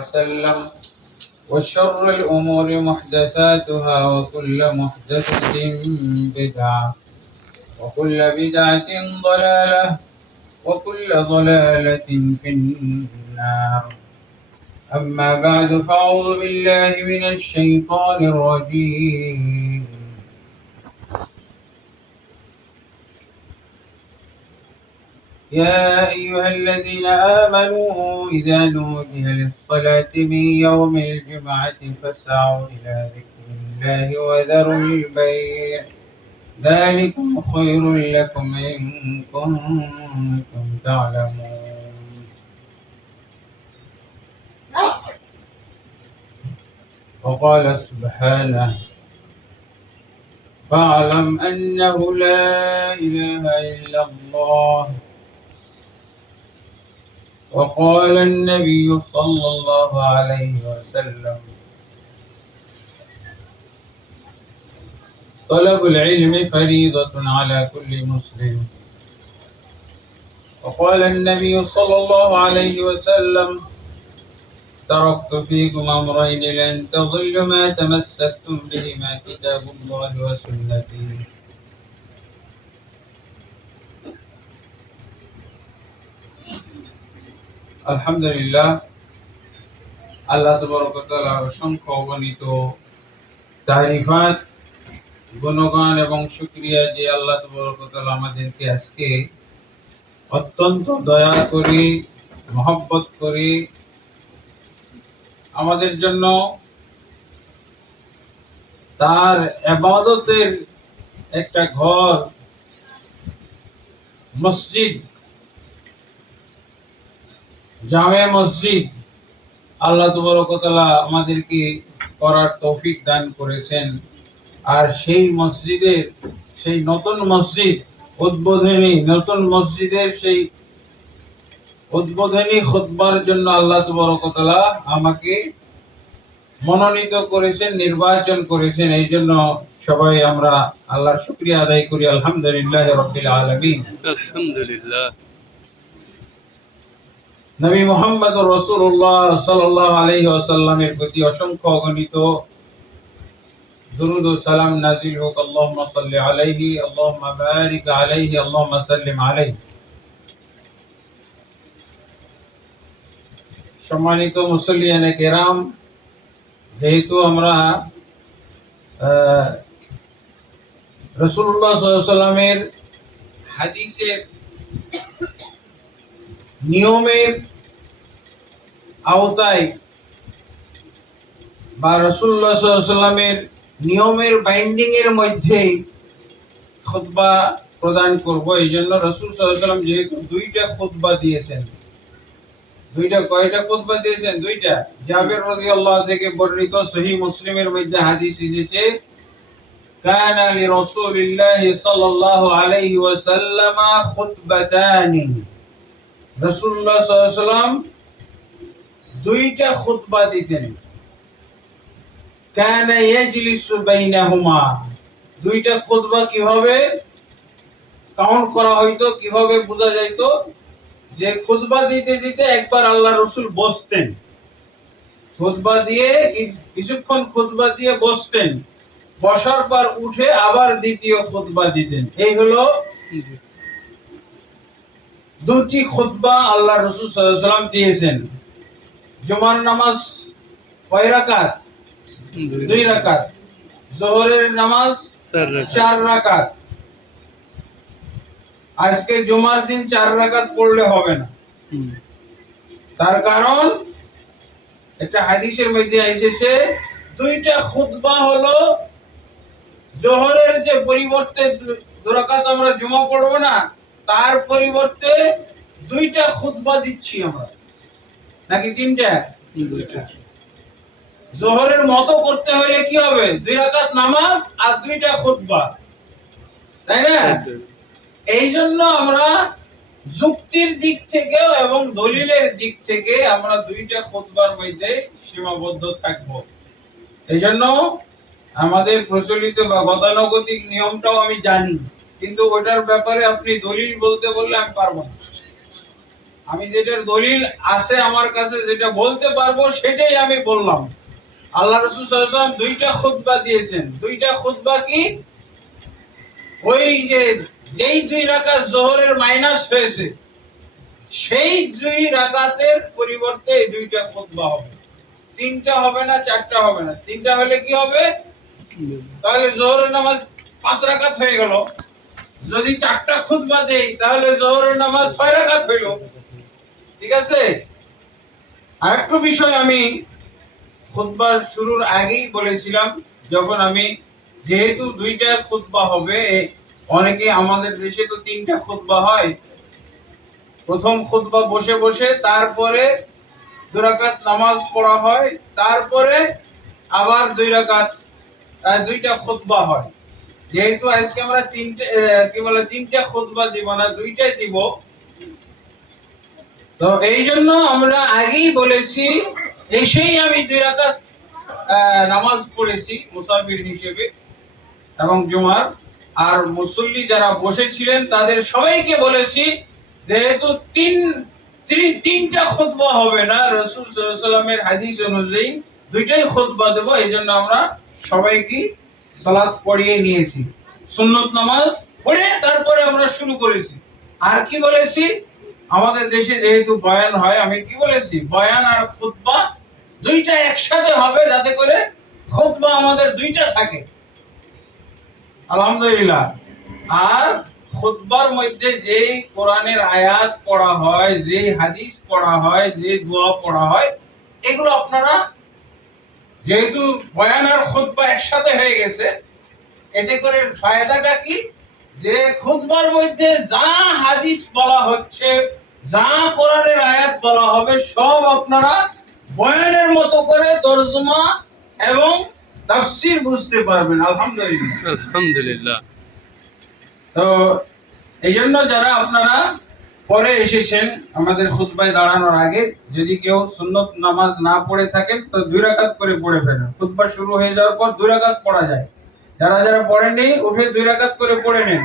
وسلم وشر الأمور محدثاتها وكل محدثة بدعة وكل بدعة ضلالة وكل ضلالة في النار. أما بعد فأعوذ بالله من الشيطان الرجيم. يا أيها الذين آمنوا إذا نودي للصلاة من يوم الجمعة فاسعوا إلى ذكر الله وذروا البيع ذلكم خير لكم إن كنتم تعلمون. وقال سبحانه: فاعلم أنه لا إله إلا الله. وقال النبي صلى الله عليه وسلم: طلب العلم فريضة على كل مسلم. وقال النبي صلى الله عليه وسلم: تركت فيكم أمرين لن تضلوا ما تمسكتم بهما كتاب الله وسنتي. আলহামদুলিল্লাহ, আল্লাহ তাবারক ওয়া তাআলা অসংখ্য অগণিত তারিফাত, গুণগান এবং শুকরিয়া যে আল্লাহ তাবারক ওয়া তাআলা আমাদেরকে আজকে অত্যন্ত দয়া করে, মহব্বত করে আমাদের জন্য তার ইবাদতের একটা ঘর, মসজিদ, জামে মসজিদ আল্লাহ তাবারক ওয়া তাআলা আমাদেরকে করার তৌফিক দান করেছেন। আর সেই মসজিদের, সেই নতুন মসজিদ উদ্বোধনী, নতুন মসজিদের সেই উদ্বোধনী খুতবার জন্য আল্লাহ তাবারক ওয়া তাআলা আমাকে মনোনীত করেছেন, নির্বাচন করেছেন। এই জন্য সবাই আমরা আল্লাহর শুকরিয়া আদায় করি। আলহামদুলিল্লাহ রাব্বিল আলামিন। আলহামদুলিল্লাহ। নবী মুহাম্মদ রাসূলুল্লাহ সাল্লাল্লাহু আলাইহি ওয়াসাল্লামের প্রতি অসংখ্য অগণিত দুরূদ ও সালাম নাযিল হোক। আল্লাহুম্মা সাল্লি আলাইহি, আল্লাহুম্মা বারিক আলাইহি, আল্লাহুম্মা সাল্লিম আলাইহি। সম্মানিত মুসল্লিয়ানে কেরাম, যেহেতু আমরা রাসূলুল্লাহ সাল্লাল্লাহু আলাইহি ওয়াসাল্লামের হাদিসের নিয়মের আওতায় বা রাসূলুল্লাহ সাল্লাল্লাহু আলাইহি ওয়াসাল্লামের নিয়মের বাইন্ডিং এর মধ্যে খুতবা প্রদান করব, এই জন্য রাসূল সাল্লাল্লাহু আলাইহি ওয়াসাল্লাম যেহেতু দুইটা খুতবা দিয়েছেন, কয়টা খুতবা দিয়েছেন? দুইটা। জাবের রাদিয়াল্লাহু থেকে বর্ণিত সহিহ মুসলিমের মধ্যে হাদিস এসেছে, কানা লিরাসূলিল্লাহি সাল্লাল্লাহু আলাইহি ওয়াসাল্লাম খুতবাতানি। রাসূলুল্লাহ সাল্লাল্লাহু আলাইহি ওয়াসাল্লাম দুইটা খুতবা দিতেন। কানা ইয়াজলিসু বাইনাহুমা। দুইটা খুতবা কিভাবে কাউন্ট করা হইতো, কিভাবে বোঝা যাইতো? যে খুতবা দিতে দিতে একবার আল্লাহ রাসূল বসতেন, খুতবা দিয়ে কিছুক্ষণ খুতবা দিয়ে বসতেন, বসার পর উঠে আবার দ্বিতীয় খুতবা দিতেন। এই হলো দুটি খুতবা আল্লাহ রাসূল সাল্লাল্লাহু আলাইহি ওয়াসাল্লাম দিয়েছেন। জুমার নামাজ কয় রাকাত? 2 রাকাত। যোহরের নামাজ 4 রাকাত। আজকে জুমার দিন 4 রাকাত পড়লে হবে না। তার কারণ একটা হাদিসের মধ্যে এসেছে, দুইটা খুতবা হলো যোহরের যে পরিবর্তে 2 রাকাত আমরা জুমা পড়ব না, তার পরিবর্তে দুইটা খুতবা দিচ্ছি আমরা, নাকি তিনটা? দুইটা। যোহরের মতো করতে হলে কি হবে? 2 রাকাত নামাজ আর 2টা খুতবা, তাই না? এই জন্য আমরা যুক্তির দিক থেকে এবং দলিলের দিক থেকে আমরা 2টা খুতবার মধ্যে সীমাবদ্ধ থাকব। এই জন্য আমাদের প্রচলিত বা গতানুগতিক নিয়মটাও আমি জানি, কিন্তু ওটার ব্যাপারে আপনি দলিল বলতে বললে আমি পারবো না। আমি যেটার দলিল আছে আমার কাছে, যেটা বলতে পারবো সেটাই আমি বললাম। আল্লাহ রাসূল সাল্লাল্লাহু আলাইহি ওয়াসাল্লাম দুইটা খুতবা দিয়েছেন। দুইটা খুতবা কি? ওই যে যেই 2 রাকাত যোহরের মাইনাস হয়েছে সেই 2 রাকাতের পরিবর্তে এই দুইটা খুতবা হবে। 3টা হবে না, 4টা হবে না। 3টা হলে কি হবে? তাহলে যোহরের নামাজ 5 রাকাত হয়ে গেল। যদি 4টা খুতবা দেই তাহলে যোহরের নামাজ 6 রাকাত হইল। ঠিক আছে? আরেকটা বিষয় আমি খুতবার শুরুর আগেই বলেছিলাম, যখন আমি যেহেতু 2টা খুতবা হবে, অনেকে আমাদের দেশে তো 3টা খুতবা হয়। প্রথম খুতবা বসে বসে, তারপরে 2 রাকাত নামাজ পড়া হয়, তারপরে আবার 2 রাকাত 2টা খুতবা হয়। যেহেতু আজকে আমরা 3টা খুতবা দিব না, 2টাই দিব, তো এই জন্য আমরা আগেই বলেছি, এসেই আমি 2 রাকাত নামাজ পড়েছি মুসাফির হিসেবে এবং জুমার। আর মুসল্লি যারা বসেছিলেন তাদের সবাইকে বলেছি, যেহেতু 3টা খুতবা হবে না, রাসূল সাল্লাল্লাহু আলাইহি ওয়াসাল্লামের হাদিস অনুযায়ী 2টাই খুতবা দেব। এইজন্য আমরা সবাইকে সালাত পড়িয়ে নিয়েছি, সুন্নত নামাজ পড়ে তারপরে আমরা শুরু করেছি। আর কি বলেছি? আমাদের দেশে যেহেতু বয়ান হয়, আমি কি বলেছি? বয়ান আর খুতবা 2টা একসাথে হবে, যাতে করে খুতবা আমাদের 2টা থাকে। আলহামদুলিল্লাহ। আর খুতবার মধ্যে যেই কোরআনের আয়াত পড়া হয়, যেই হাদিস পড়া হয়, যে দোয়া পড়া হয়, এগুলো আপনারা, যেহেতু বয়ান আর খুতবা একসাথে হয়ে গেছে, এতে করে ফায়দাটা কি? যে খুতবার মধ্যে যা হাদিস বলা হচ্ছে, যা কোরআনের আয়াত বলা হবে, সব আপনারা বয়ানের মতো করে তরজমা এবং তাফসীর বুঝতে পারবেন। আলহামদুলিল্লাহ, আলহামদুলিল্লাহ। তো এই জন্য যারা আপনারা পরে এসেছেন আমাদের খুতবায় দাঁড়ানোর আগে, যদি কেউ সুন্নত নামাজ না পড়ে থাকেন তো 2 রাকাত করে পড়ে ফেলেন। খুতবা শুরু হয়ে যাওয়ার পর 2 রাকাত পড়া যায়। যারা যারা পড়েননি উঠে 2 রাকাত করে পড়ে নেন।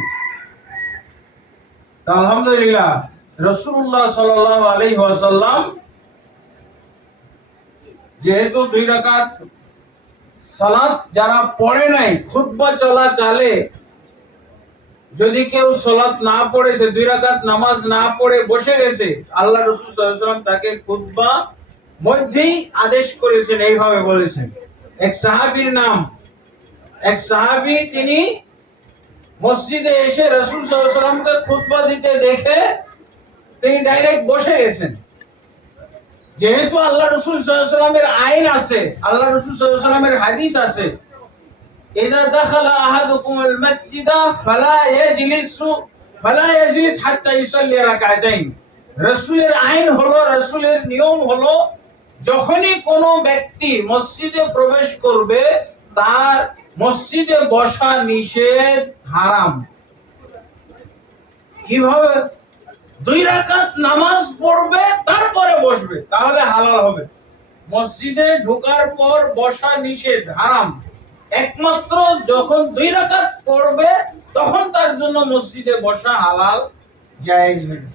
তো আলহামদুলিল্লাহ, রাসূলুল্লাহ সাল্লাল্লাহু আলাইহি ওয়াসাল্লাম যেহেতু 2 রাকাত সালাত যারা পড়ে নাই, খুতবা চলাকালে যদি কেউ সালাত না পড়ে, সে 2 রাকাত নামাজ না পড়ে বসে গেছে, আল্লাহ রাসূল সাল্লাল্লাহু আলাইহি ওয়াসাল্লাম তাকে খুতবা মধ্যেই আদেশ করেছেন, এইভাবে বলেছেন। এক সাহাবী তিনি মসজিদে এসে রাসূল সাল্লাল্লাহু আলাইহি ওয়াসাল্লামকে খুতবা দিতে দেখে তিনি ডাইরেক্ট বসে গেছেন। যেহেতু আল্লাহ রাসূল সাল্লাল্লাহু আলাইহি ওয়াসাল্লামের আইন আছে, আল্লাহ রাসূল সাল্লাল্লাহু আলাইহি ওয়াসাল্লামের হাদিস আছে, ইযা দাখালা আহাদুকুমুল মাসজিদা ফালা ইয়াজলিস হাত্তা ইউসাল্লি রাকাতাইন। রাসূলের আইন হলো, রাসূলের নিয়ম হলো, যখনই কোনো ব্যক্তি মসজিদে প্রবেশ করবে তার মসজিদে বসা নিষেধ, হারাম। কিভাবে? 2 রাকাত নামাজ পড়বে তারপরে বসবে, তাহলে হালাল হবে। মসজিদে ঢোকার পর বসা নিষেধ, হারাম। একমাত্র যখন 2 রাকাত পড়বে তখন তার জন্য মসজিদে বসা হালাল, জায়েজ হবে।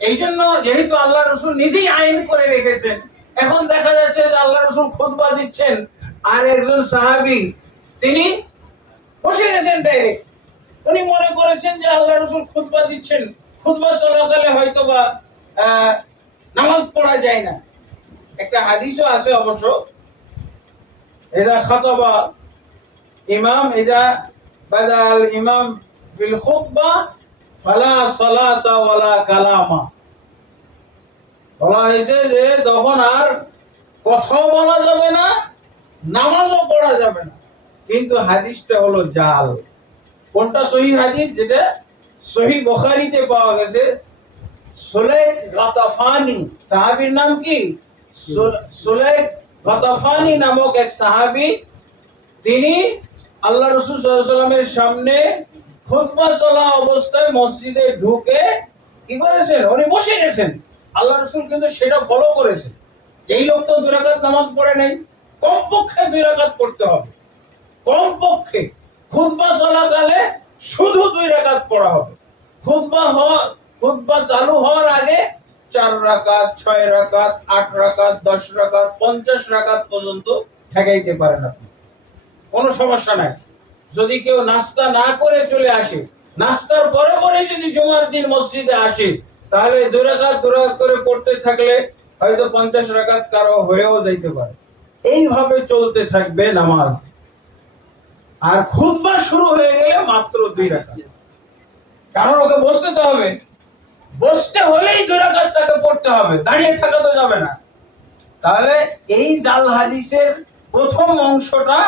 এই জন্য যেহেতু আল্লাহ রাসূল নিজেই আইন করে রেখেছেন, এখন দেখা যাচ্ছে যে আল্লাহ রাসূল খুতবা দিচ্ছেন আর একজন সাহাবী তিনি বসে গেছেন ডাইরেক্ট। উনি মনে করেছেন যে আল্লাহ রাসূল খুতবা দিচ্ছেন, খুতবা চলাকালে হয়তোবা নামাজ পড়া যায় না। একটা হাদিসও আছে অবশ্য, ইযা খাতাবা ইমাম, ইযা বাদাল ইমাম বিল খুতবা ফালা সালাতা ওয়ালা কালামা। বলা হয়েছে যে তখন আর কথাও বলা যাবে না, নামাজও পড়া যাবে না। কিন্তু হাদিসটা হলো জাল। কোনটা সহিহ হাদিস? যেটা সহিহ বুখারীতে পাওয়া গেছে। সুলাইক গাতাফানি, সাহাবীর নাম কি? সুলাইক গাতাফানি নামক এক সাহাবী, তিনি আল্লাহ রাসূল সাল্লাল্লাহু আলাইহি ওয়াসাল্লামের সামনে খুতবা চলা অবস্থায় মসজিদে ঢুকে কি করেছেন? উনি বসে গেছেন। আল্লাহ রাসূল কিন্তু সেটা ফলো করেছেন। এই লোক তো 2 রাকাত নামাজ পড়ে নাই, কমপক্ষে 2 রাকাত পড়তে হবে, কমপক্ষে। খুতবা চলাকালে শুধু 2 রাকাত পড়া হবে। খুতবা চালু হওয়ার আগে 4 রাকাত, 6 রাকাত, 8 রাকাত, 10 রাকাত, 50 রাকাত পর্যন্ত ঠেকাইতে পারেন আপনি, কোনো সমস্যা নাই। যদি কেউ নাস্তা না করে চলে আসে, নাস্তার পরে পরে যদি জুমার দিন মসজিদে আসে, তাহলে 2 রাকাত 2 রাকাত করে পড়তে থাকলে হয়তো 50 রাকাত কারো হয়েও যাইতে পারে। এইভাবে চলতে থাকবে নামাজ। আর খুতবা শুরু হয়ে গেলে মাত্র 2 রাকাত, কারণ ওকে বসতে তো হবে, বসতে হলেই 2 রাকাত তাকে পড়তে হবে, দাঁড়িয়ে থাকা তো যাবে না। তাহলে এই জাল হাদিসের প্রথম অংশটা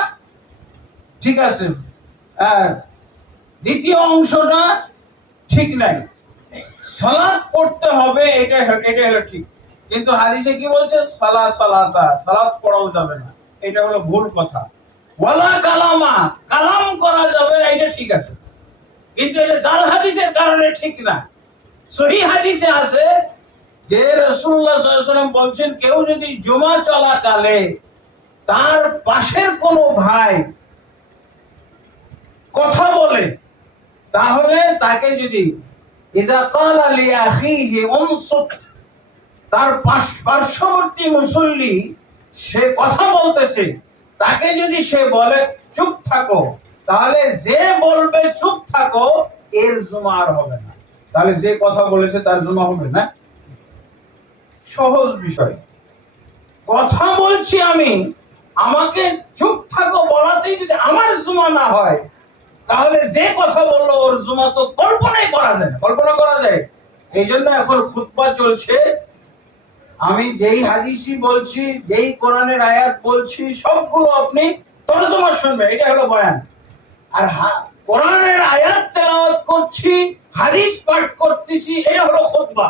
ঠিক আছে, আর দ্বিতীয় অংশটা ঠিক নাই। সালাত পড়তে হবে, এটা হলো ঠিক, কিন্তু হাদিসে কি বলছে? সালাত পড়াও যাবে না, এটা হলো ভুল কথা। ওয়ালা কালামা, কালাম করা যাবে, এটা ঠিক আছে, কিন্তু এটা জাল হাদিসের কারণে ঠিক না। সহিহ হাদিসে আছে যে রাসূলুল্লাহ সাল্লাল্লাহু আলাইহি ওয়াসাল্লাম বলেন, কেউ যদি জুমা চলাকালে তার পাশের কোন ভাই কথা বলে, তাহলে তাকে যদি ইযা ক্বালা লি আখিহি উনসুত, তার পার্শ্ববর্তী মুসল্লি সে কথা বলতেছে, তাকে যদি সে বলে চুপ থাকো, তাহলে যে বলবে চুপ থাকো এর জুমা আর হবে না। তাহলে যে কথা বলেছে তার জুমা হবে না? সহজ বিষয়। কথা বলছি আমি, আমাকে চুপ থাকো বলাতেই যদি আমার জুমা না হয়, তাহলে যে কথা বললো ওর জুমা তো কল্পনাই করা যায় না। কল্পনা করা যায়? এই জন্য এখন খুতবা চলছে, আমি যেই হাদিসই বলছি, যেই কোরআনের আয়াত বলছি, সবগুলো আপনি তরজমা শুনবেন, এটা হলো বয়ান। আর কোরআনের আয়াত তেলাওয়াত করছি, হাদিস পাঠ করতেছি, এটা হলো খুতবা।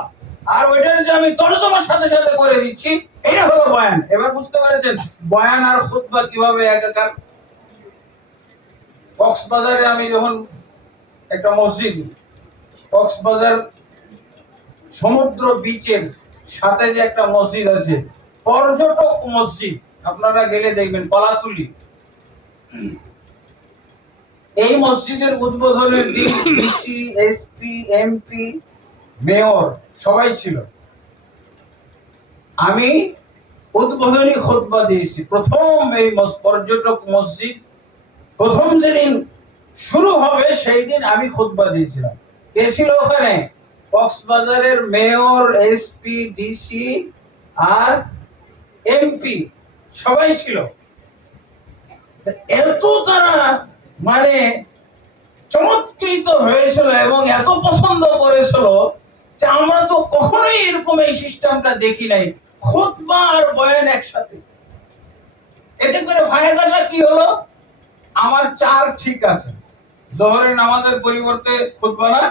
আর ওইটার যে আমি তরজমার সাথে সাথে করে দিচ্ছি, এটা হলো বয়ান। এবার বুঝতে পেরেছেন বয়ান আর খুতবা কিভাবে একাকার? কক্সবাজারে আমি যখন একটা মসজিদ, কক্সবাজার সমুদ্র বিচের সাথে যে একটা মসজিদ আছে, পর্যটক মসজিদ, আপনারা গেলে দেখবেন, কলাতুলি। এই মসজিদের উদ্বোধনের দিন ডিসি, এসপি, এমপি, মেয়র সবাই ছিল। আমি উদ্বোধনী খুতবা দিয়েছি। প্রথম এই পর্যটক মসজিদ প্রথম যেদিন শুরু হবে সেই দিন আমি খুতবা দিয়েছিলাম। কে ছিল ওখানে? কক্সবাজারের মেয়র, এসপি, ডিসি আর এমপি সবাই ছিল। এত তারা মানে চমৎকৃত হয়েছিল এবং এত পছন্দ করেছিল যে আমরা তো কখনোই এরকম এই সিস্টেমটা দেখি নাই, খুতবা আর বয়ান একসাথে। এতে করে ফায়দাটা কি হলো? আমার 4 ঠিক আছে, জোহরের নামাজের পরিবর্তে খুতবা না,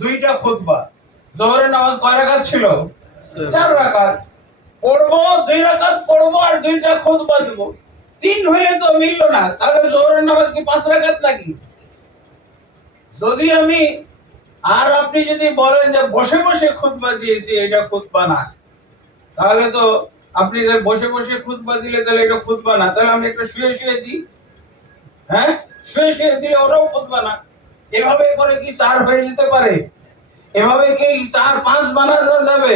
2টা খুতবা। জোহরের নামাজ কয় রাকাত ছিল? 4 রাকাত। পড়বো 2 রাকাত পড়বো আর 2টা খুতবা দেব, 3 হইলে তো মিললো না। তাহলে জোহরের নামাজ কি 5 রাকাত নাকি? যদি আমি আর আপনি যদি বলেন যে বসে বসে খুতবা দিয়েছি, এটা খুতবা না, তাহলে তো আপনি বসে বসে খুতবা দিলে তাহলে এটা খুতবা না। তাহলে আমি একটা শুয়ে শুয়ে দিই, হ্যাঁ, শুয়ে শুয়ে দিলে ওটাও খুতবা না। এভাবে করে কি 4 হয়ে যেতে পারে? এভাবে কি 4-5 বানানো যাবে?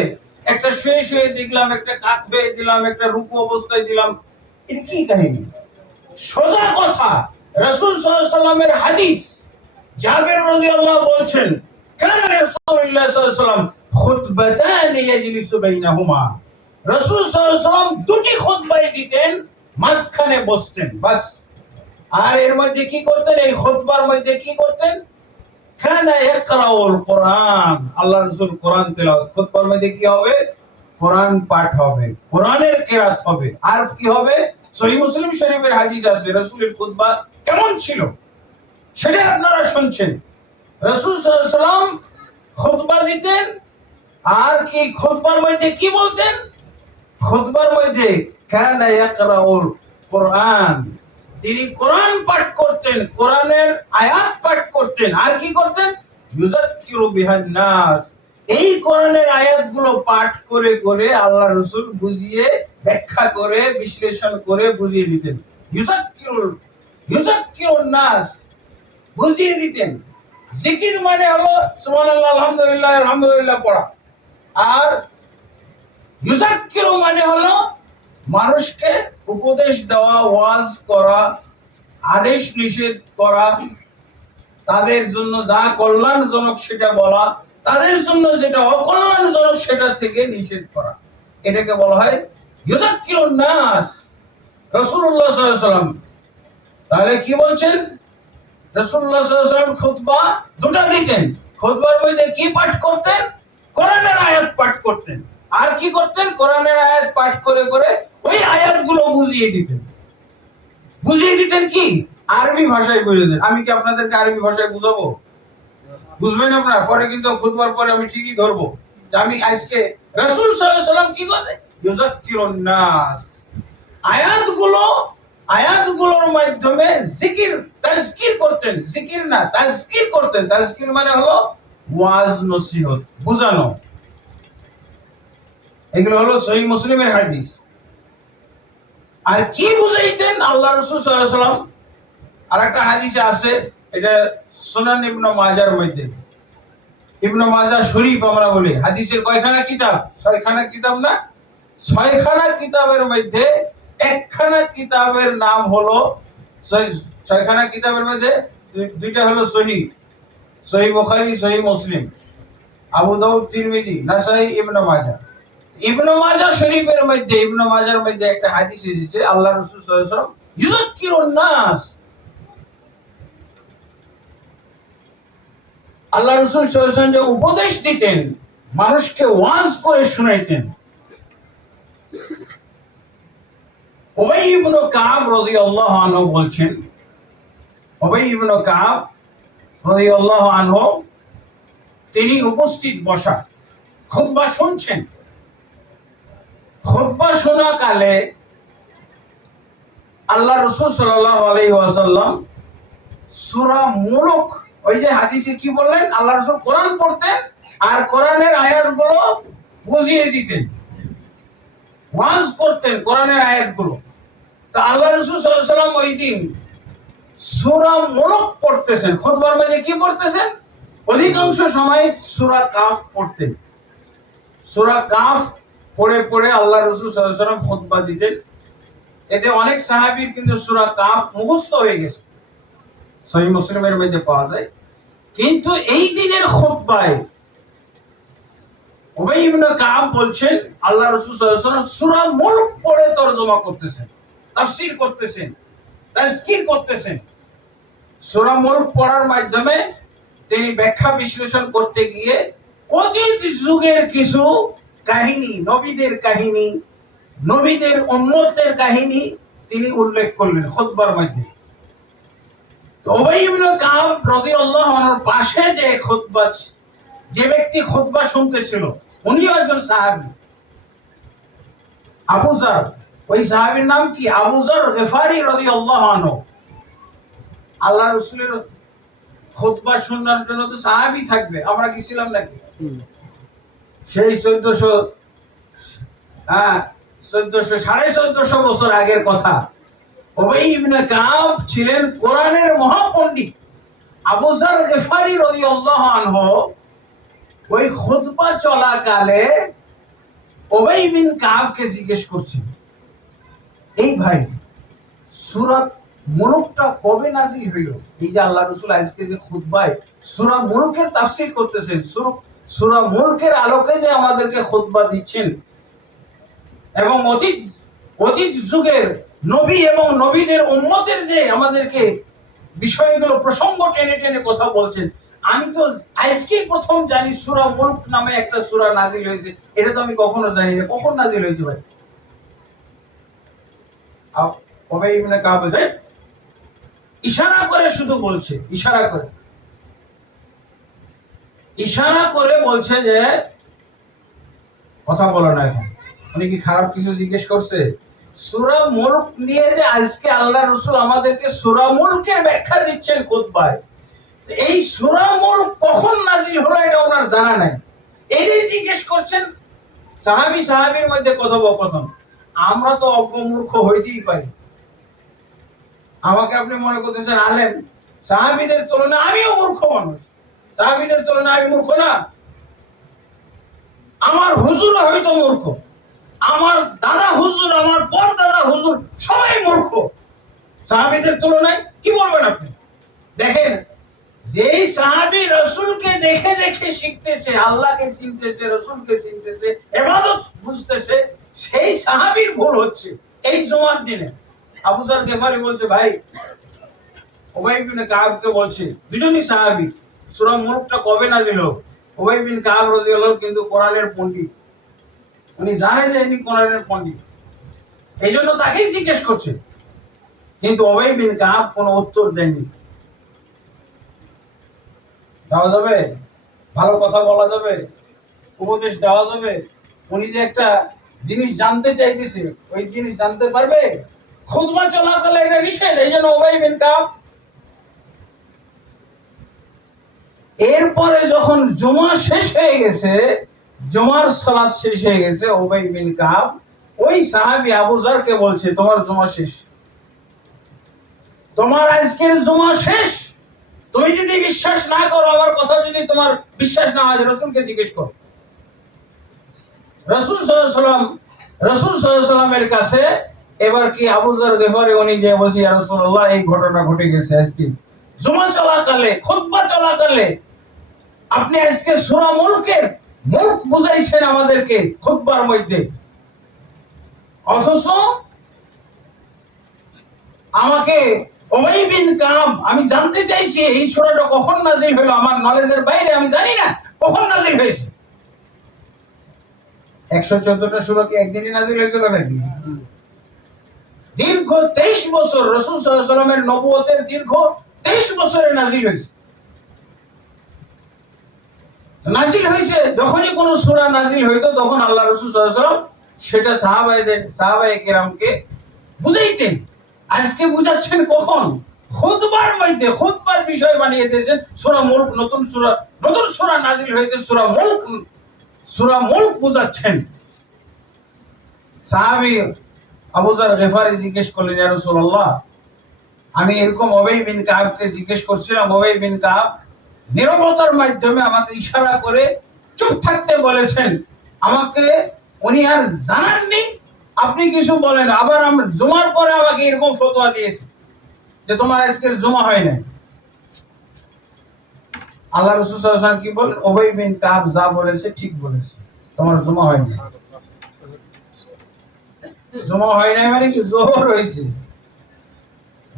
একটা শুয়ে শুয়ে দিলাম, একটা কাত হয়ে দিলাম, একটা রুকু অবস্থায় দিলাম, এটা কি কাহিনী? সোজা কথা, রাসূল সাল্লাল্লাহু আলাইহি ওয়াসাল্লামের হাদিস, জাবের রাদিয়াল্লাহু বলছেন, কানা রাসূলুল্লাহ সাল্লাল্লাহু আলাইহি ওয়াসাল্লাম খুতবাতান ইয়াজলিসু বাইনাহুমা, রাসূল সাল্লাল্লাহু আলাইহি ওয়াসাল্লাম 2টি খুতবাই দিতেন, মাঝখানে বসতেন, বাস। আর এর মধ্যে কি করতেন? এই খুতবার মধ্যে কি করতেন? কানা ইয়াকরাউল কোরআন, আল্লাহর রাসূল কোরআন তেলাওয়াত। খুতবার মধ্যে কি হবে? কোরআন পাঠ হবে, কোরআনের কিরাত হবে। আর কি হবে? সহিহ মুসলিম শরীফের হাদিস আছে রাসূলের খুতবা কেমন ছিল সেটা আপনারা শুনছেন। রাসূল সাল্লাল্লাহু আলাইহি ওয়াসাল্লাম খুতবা দিতেন, আর কি খুতবার মধ্যে কি বলতেন? খুতবার মধ্যে কানা ইয়াকরাউল কোরআন, তিনি কোরআন পাঠ করতেন, কোরআনের আয়াত পাঠ করতেন। আর কি করতেন? ইউযাক্কিরু বিহান নাস, এই কোরআনের আয়াতগুলো পাঠ করে করে আল্লাহ রাসূল বুঝিয়ে, ব্যাখ্যা করে, বিশ্লেষণ করে বুঝিয়ে দিতেন। ইউযাক্কিরুন নাস, বুঝিয়ে দিতেন। জিকির মানে হলো সুবহানাল্লাহ, আলহামদুলিল্লাহ, আলহামদুলিল্লাহ পড়া। আর ইউযাক্কিরু মানে হলো মানুষকে উপদেশ দেওয়া, ওয়াজ করা, আদেশ নিষেধ করা, তাদের জন্য যা কল্যাণজনক সেটা বলা, তাদের জন্য যেটা অকল্যাণজনক সেটা থেকে নিষেধ করা, এটাকে বলা হয় ইউযাক্কিরুন নাস। রাসূলুল্লাহ সাল্লাল্লাহু আলাইহি ওয়াসাল্লাম তাহলে কি বলছেন? রাসূলুল্লাহ সাল্লাল্লাহু আলাইহি ওয়াসাল্লাম খুতবা দুটো দিতেন। খুতবার মধ্যে কি পাঠ করতেন? কোরআনের আয়াত পাঠ করতেন। আর কি করতেন? কোরআনের আয়াত পাঠ করে করে ওই আয়াতগুলো বুঝিয়ে দিতেন। বুঝিয়ে দিতেন কি? আরবি ভাষায় বুঝিয়ে দিতেন। আমি কি আপনাদেরকে আরবি ভাষায় বুঝাবো? বুঝবেন আপনারা? পরে কিন্তু খুতবার পরে আমি ঠিকই ধরবো যে আমি আজকে রাসূল সাল্লাল্লাহু আলাইহি ওয়াসাল্লাম কি করতেন? ইউযাক্কিরুন নাস। আয়াতগুলোর মাধ্যমে জিকির, তাজকির করতেন। জিকির না, তাজকির করতেন। তাজকির মানে হলো ওয়াজ, নসিহত, বুঝানো। এগুলো হলো সহিহ মুসলিমের হাদিস। আর কি বুঝাইতেন আল্লাহ রাসূল সাল্লাল্লাহু আলাইহি ওয়াসাল্লাম? আরেকটা হাদিসে আছে, এটা সুনান ইবনে মাজার মধ্যে। ইবনে মাজাহ শরীফ আমরা বলি। হাদিসের কয়খানা কিতাব? 6খানা কিতাব না? 6খানা কিতাবের মধ্যে একখানা কিতাবের নাম হলো, 6খানা কিতাবের মধ্যে দুইটা হলো সহিহ, সহিহ বুখারী, সহিহ মুসলিম, আবু দাউদ, তিরমিজি, নাসাই, ইবনে মাজাহ। ইবনে মাজাহ শরীফের মধ্যে, ইবনে মাজাহর মধ্যে একটা হাদিস এসেছে, আল্লাহ রাসূল সাল্লাল্লাহু আলাইহি ওয়াসাল্লাম ইউযাক্কিরুন নাস, আল্লাহ রাসূল সাল্লাল্লাহু আলাইহি ওয়াসাল্লাম যে উপদেশ দিতেন, মানুষকে ওয়াজ করে শোনাইতেন। উবাই ইবনে কাব রাদিয়াল্লাহু আনহু বলছেন, উবাই ইবনে কাব রাদিয়াল্লাহু আনহু তিনি উপস্থিত বসা, খুতবা শুনছেন। খুতবা শোনা কালে আল্লাহ রাসূল সাল্লাল্লাহু আলাইহি ওয়াসাল্লাম সূরা মুলক, ওই যে হাদিসে কি বললেন, আল্লাহ রাসূল কোরআন পড়তেন আর কোরআনের আয়াতগুলো বুঝিয়ে দিতেন, ওয়াজ করতেন কোরআনের আয়াতগুলো। তো আল্লাহ রাসূল সাল্লাল্লাহু আলাইহি ওয়াসাল্লাম ওই দিন সূরা মুলক পড়তেছেন। খুতবার মধ্যে কি পড়তেছেন? অধিকাংশ সময় সূরা কাফ পড়তেন। সূরা কাফ পড়ে পড়ে আল্লাহ রাসূল সাল্লাল্লাহু আলাইহি ওয়াসাল্লাম খুতবা দিতেন। এতে অনেক সাহাবীর কিন্তু সূরা কাফ মুখস্থ হয়ে গেছে, সহিহ মুসলিমের মধ্যে পাওয়া যায়। কিন্তু এই দিনের খুতবায় উবাই ইবনে কাব বলছেন, আল্লাহ রাসূল সাল্লাল্লাহু আলাইহি ওয়াসাল্লাম সূরা মুলক পড়ে তরজমা করতেছেন, তাফসীর করতেছেন, তাজকির করতেছেন। সূরা মুলক পড়ার মাধ্যমে তিনি ব্যাখ্যা বিশ্লেষণ করতে গিয়ে অতীত যুগের কিছু কাহিনী, নবীদের কাহিনী, নবীদের উম্মতের কাহিনী তিনি উল্লেখ করলেন খুতবার মধ্যে। তো উবাই ইবনে কাব রাদিয়াল্লাহু আনহুর পাশে যে ব্যক্তি খুতবা শুনতেছিল, উনিও একজন সাহাবী, আবু যর। ওই সাহাবীর নাম কি? আবু যর গিফারি রাদিয়াল্লাহু আনহু। আল্লাহ রাসূলের খুতবা শোনার জন্য তো সাহাবী থাকবে, আমরা কি ছিলাম নাকি? সেই 1400 বছর আগের কথা। উবাই ইবনে কাব ছিলেন কোরআনের মহাপণ্ডিত। আবু যর গিফারি রাদিয়াল্লাহু আনহু ওই খুতবা চলাকালে উবাই বিন কাবকে জিজ্ঞেস করছেন, এই ভাই, সূরা মুলকটা কবে নাযিল হইল? এই যে আল্লাহ রাসূল আজকে যে খুতবায় সূরা মুলকের তাফসীর করতেছেন, সূরা মুলকের আলোকে যে আমাদেরকে খুতবা দিচ্ছেন, এবং অতীত যুগের নবী এবং নবীদের উম্মতের যে আমাদেরকে বিষয়গুলো, প্রসঙ্গ টেনে টেনে কথা বলছেন, আমি তো আজকেই প্রথম জানি সূরা মুলক নামে একটা সূরা নাযিল হয়েছে। এটা তো আমি কখনো জানি না। কখন নাযিল হয়েছে ভাই? উবাই ইবনে কাব ইশারা করে শুধু বলছে, ইশারা করে বলছে যে কথা বলো না এখন। উনি কি খারাপ কিছু জিজ্ঞেস করছে? সূরা মুলক নিয়ে যে আজকে আল্লাহ রাসূল আমাদেরকে সূরা মুলকের ব্যাখ্যা দিচ্ছেন খুতবায়, এই সূরা মুলক কখন নাযিল হলো এটা ওনার জানা নাই, এটাই জিজ্ঞেস করছেন। সাহাবীর মধ্যে কথোপকথন। আমরা তো অজ্ঞ মূর্খ হইতেই পারি। আমাকে আপনি মনে করতেছেন আলেম, সাহাবীদের তুলনায় আমিও মূর্খ মানুষ। সাহাবীদের তুলনায় আমি মূর্খ না? আমার হুজুর হয়তো মূর্খ, আমার দাদা হুজুর, আমার পর দাদা হুজুর সবাই মূর্খ সাহাবীদের তুলনায়। কি বলবেন আপনি? দেখেন, যেই সাহাবী রাসূলকে দেখে দেখে শিখতেছে, আল্লাহকে চিনতেছে, রাসূলকে চিনতেছে, ইবাদত বুঝতেছে, সেই সাহাবীর ভুল হচ্ছে এই জুমার দিনে। আবু যর গিফারি বলছে, ভাই উবাই ইবনে কাবকে বলছে, দুজনই সাহাবী, সূরা মুলকটা কবে নাযিল হলো? উবাই বিন কাব রাদিয়াল্লাহু কিন্তু কোরআনের পণ্ডিত, উনি জানেন যে ইনি কোরআনের পণ্ডিত, এইজন্য তাকেই জিজ্ঞেস করছে। কিন্তু উবাই বিন কাব কোনো উত্তর দেননি। দেওয়া যাবে? ভালো কথা বলা যাবে? উপদেশ দেওয়া যাবে? উনি যে একটা জিনিস জানতে চাইতেছে, ওই জিনিস জানতে পারবে? খুতবা চলাকালে এটা নিষেধ, এই জন্য উবাই বিন কাব। এরপরে যখন জুমা শেষ হয়ে গেছে, জুমার সালাত শেষ হয়ে গেছে, উবাই বিন কাব ওই সাহাবী আবু যরকে বলছে, তোমার জুমা শেষ, তোমার আজকের জুমা শেষ। তুমি যদি বিশ্বাস না করো, আমার কথা যদি তোমার বিশ্বাস না হয়, রাসূলকে জিজ্ঞেস করো। রাসূল সাল্লাল্লাহু আলাইহি ওয়াসাল্লাম, রাসূল সাল্লাল্লাহু আলাইহি ওয়াসাল্লামের কাছে এবার কি আবু যর গিফারি উনি যে বলছে, ইয়া রাসূলুল্লাহ এই ঘটনা ঘটে গেছে আজকে জুমা চলাকালে, খুতবা চলাকালে আপনি আজকে সূরা মুলকের মুলক বুঝাইছেন আমাদেরকে খুতবার মধ্যে, অথচ আমাকে উবাই বিন কাব, আমি জানতে চাইছি এই সূরাটা কখন নাযিল হলো, আমার নলেজের বাইরে, আমি জানি না কখন নাযিল হয়েছে। 114টা সূরা কি একদিনই নাযিল হয়েছিল নাকি? দীর্ঘ 23 বছর, রাসূল সাল্লাল্লাহু আলাইহি ওয়াসাল্লামের নবুয়তের দীর্ঘ 23 বছরে নাযিল হয়েছে। নাযিল হয়েছে, যখনই কোন সূরা নাযিল হইতো তখন আল্লাহ রাসূল সাল্লাল্লাহু আলাইহি ওয়াসাল্লাম সেটা সাহাবায়ে কেরামকে বুঝাইতেন। আজকে বুঝাচ্ছেন কখন? খুতবার মধ্যে, খুতবার বিষয় বানিয়ে দিয়েছেন সূরা মুলক, নতুন সূরা নাযিল হয়েছে সূরা মুলক বুঝাচ্ছেন। সাহাবী আবু যর গিফারি জিজ্ঞেস করলেন, ইয়া রাসূলুল্লাহ, আমি এরকম উবাই বিন কাবকে জিজ্ঞেস করছিলাম, উবাই বিন কাব নীরবতার মাধ্যমে আমাকে ইশারা করে চুপ থাকতে বলেছেন, আমাকে উনি আর জানাননি, আপনি কিছু বলেন। আবার আমরা জুমার পরে আমাকে এরকম ফতোয়া দিয়েছে যে তোমার আজকের জুমা হয় না। আল্লাহ রাসূল সাল্লাল্লাহু আলাইহি ওয়াসাল্লাম কি বলেন? উবাই বিন কাব যা বলেছে ঠিক বলেছে, তোমার জুমা হয় না। জুমা হয় না মানে কি? জোহর হয়েছে।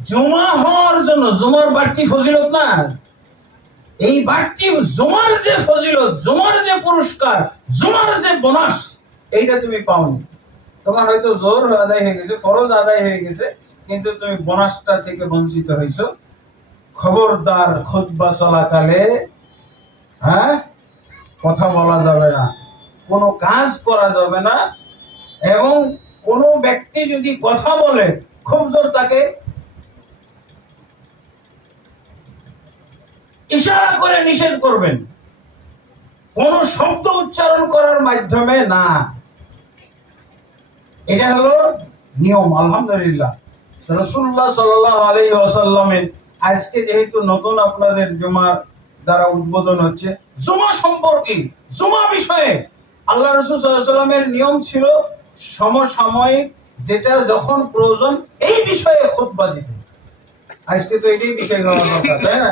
জুমা হওয়ার জন্য জুমার বাড়তি ফজিলত না, এই বাড়তি জুমার যে ফজিলত, জুমার যে পুরস্কার, জুমার যে বোনাস, এইটা তুমি পাওনি। তোমার হয়তো জোহর আদায় হয়ে গেছে, ফরজ আদায় হয়ে গেছে, কিন্তু তুমি বোনাসটা থেকে বঞ্চিত হইছো। খবরদার, খুতবা চলাকালে কথা বলা যাবে না, কোনো কাজ করা যাবে না, এবং কোন ব্যক্তি যদি কথা বলে খুব জোর তাকে ইশারা করে নিষেধ করবেন, কোন শব্দ উচ্চারণ করার মাধ্যমে না। এটা হলো নিয়ম। আলহামদুলিল্লাহ, রাসূলুল্লাহ সাল্লাল্লাহু আলাইহি ওয়াসাল্লামের আজকে যেহেতু নতুন আপনাদের জুমা দ্বারা উদ্বোধন হচ্ছে, জুমা সম্পর্কে, জুমা বিষয়ে আল্লাহ রাসূল সাল্লাল্লাহু আলাইহি ওয়াসাল্লামের নিয়ম ছিল সমসাময়িক, যেটা যখন প্রয়োজন এই বিষয়ে খুতবা দিতেন। আজকে তো এটাই বিষয় হওয়ার কথা, তাই না?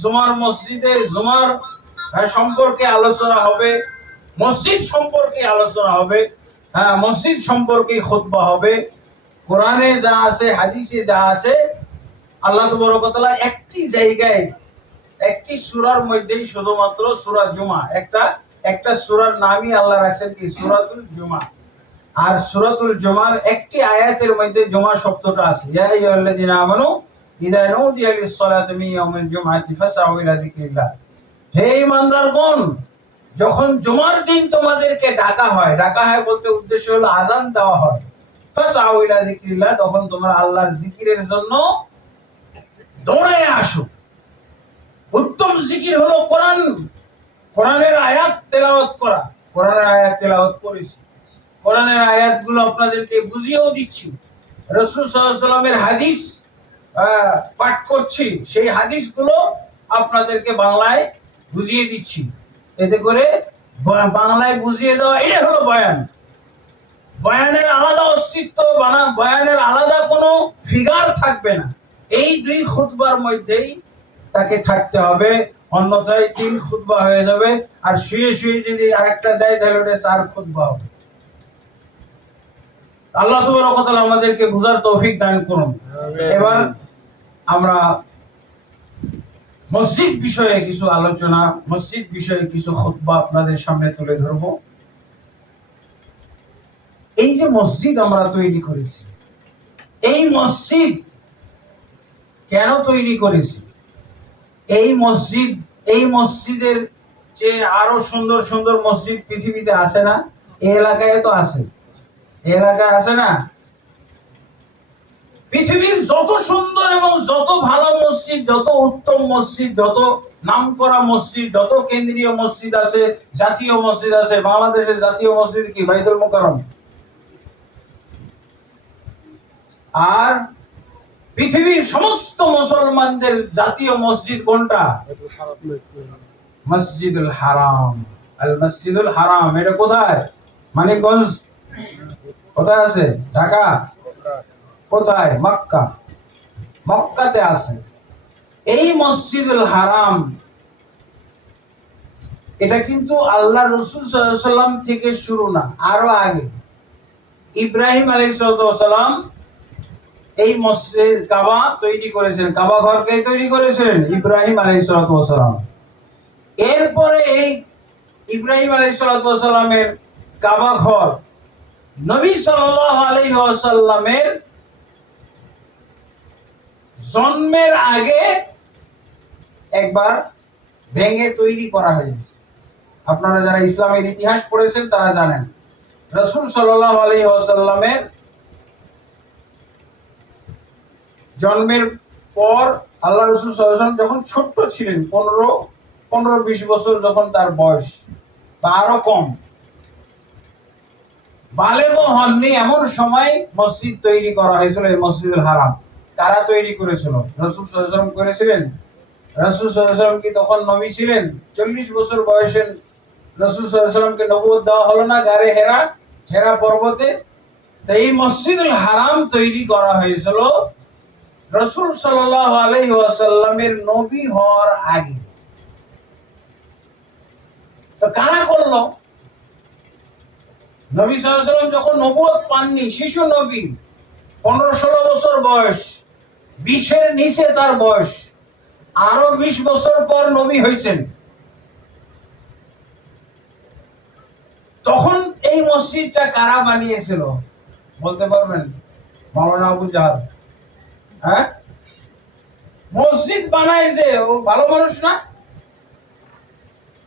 জুমার মসজিদে জুমার সম্পর্কে আলোচনা হবে, মসজিদ সম্পর্কে আলোচনা হবে, মসজিদ সম্পর্কে খুতবা হবে। কোরআনে যা আছে, হাদিসে যা আছে, আল্লাহ তাবারক ওয়া তাআলা একটি জায়গায়, একটি সূরার মধ্যেই শুধুমাত্র সূরা জুমা, একটা সূরার নামই আল্লাহ রাখছেন কি? সূরাতুল জুমা। আর সূরাতুল জুমার একটি আয়াতের মধ্যে জুমা শব্দটা আছে, ইয়া আইয়ুহাল্লাযীনা আমানু ইযা নুদিয়া লিস-সালাতি মিন ইয়াউমিল জুমআতি ফাসআউ ইলা যিকরিল্লাহ। হে ঈমানদারগণ, যখন জুমার দিন তোমাদেরকে ডাকা হয় বলতে উদ্দেশ্য হলো আযান দেওয়া হয়, ফাসআউ ইলা যিকরিল্লাহ, তখন তোমরা আল্লাহর জিকিরের জন্য দৌড়ে আসো। উত্তম জিকির হলো কোরআন, কোরআনের আয়াত তেলাওয়াত করা। কোরআনের আয়াত তেলাওয়াত করেছি, কোরআনের আয়াতগুলো আপনাদেরকে বুঝিয়েও দিচ্ছি, রাসূল সাল্লাল্লাহু আলাইহি ওয়াসাল্লামের হাদিস পাঠ করছি, সেই হাদিসগুলো আপনাদেরকে বাংলায় বুঝিয়ে দিচ্ছি। এতে করে বাংলায় বুঝিয়ে দেওয়া, এটা হলো বয়ান। বয়ানের আলাদা অস্তিত্ব, বয়ানের আলাদা কোনো ফিগার থাকবে না। এই দুই খুতবার মধ্যেই তাকে থাকতে হবে, অন্যথায় 3 খুতবা হয়ে যাবে। আর শুয়ে শুয়ে যদি আরেকটা দেয় তাহলে ওটা 4 খুতবা হবে। আল্লাহ তাবারক ওয়া তাআলা আমাদেরকে বুঝার তৌফিক দান করুন। এবার আমরা মসজিদ বিষয়ে কিছু আলোচনা, মসজিদ বিষয়ে কিছু খুতবা আপনাদের সামনে তুলে ধরব। এই যে মসজিদ আমরা তৈরি করেছি, এই মসজিদ কেন তৈরি করেছি? এই মসজিদের যে আরো সুন্দর সুন্দর মসজিদ পৃথিবীতে আছে না? এই এলাকায় তো আছে, এই এলাকায় আছে না? পৃথিবীর যত সুন্দর এবং যত ভালো মসজিদ, যত উত্তম মসজিদ, যত নামকরা মসজিদ, যত কেন্দ্রীয় মসজিদ আছে, জাতীয় মসজিদ আছে। বাংলাদেশের জাতীয় মসজিদ কি? বাইতুল মোকাররম। আর পৃথিবীর সমস্ত মুসলমানদের জাতীয় মসজিদ কোনটা? মসজিদুল হারাম। আল মসজিদুল হারাম এটা কোথায়? মানিকগঞ্জ। কোথায় আছে? ঢাকা। কোথায়? মক্কা। মক্কাতে আছে এই মসজিদুল হারাম। এটা কিন্তু আল্লাহ রাসূল সাল্লাল্লাহু আলাইহি ওয়াসাল্লাম থেকে শুরু না, আরো আগে ইব্রাহিম আলাইহিস সালাম এই মসজিদ কাবা তৈরি করেছিলেন। কাবা ঘর কে তৈরি করেছিলেন? ইব্রাহিম আলাইহিস সালাম। এরপরে এই ইব্রাহিম আলাইহিস সালামের কাবা ঘর নবী সাল্লাল্লাহু আলাইহি ওয়াসাল্লামের জন্মের আগে একবার ভেঙে তৈরি করা হয়েছে। আপনারা যারা ইসলামের ইতিহাস পড়েছেন তারা জানেন, রাসূল সাল্লাল্লাহু আলাইহি ওয়াসাল্লামের জন্মের পর আল্লাহ রাসূল সাল্লাল্লাহু আলাইহি ওয়াসাল্লাম যখন ছোট্ট ছিলেন, 15-20 বছর যখন তার বয়স, বা আরো কম, বালেগও হননি, এমন সময় মসজিদ তৈরি করা হয়েছিল, এই মসজিদুল হারাম। কারা তৈরি করেছিল? রাসূল সাল্লাল্লাহু আলাইহি ওয়াসাল্লাম করেছিলেন। রাসূল সাল্লাল্লাহু আলাইহি ওয়াসাল্লাম কি তখন নবী ছিলেন? 40 বছর বয়সে রাসূল সাল্লাল্লাহু আলাইহি ওয়াসাল্লামকে নবুয়ত দেওয়া হলো না গারে হেরা পর্বতে? তো এই মসজিদুল হারাম তৈরি করা হয়েছিল রাসূল সাল্লাল্লাহু আলাইহি ওয়াসাল্লামের নবী হওয়ার আগে। তো কারা করলো? নবী সাল্লাল্লাহু আলাইহি ওয়াসাল্লাম যখন নবুয়ত পাননি, শিশু নবী, 15-16 বছর বয়স, 20-এর নিচে তার বয়স, আরো 20 বছর পর নবী হয়েছেন। তখন এই মসজিদটা কারা বানিয়েছিল বলতে পারবেন? মাওলানা আবু জাহল। হ্যাঁ, মসজিদ বানাইছে ও ভালো মানুষ না?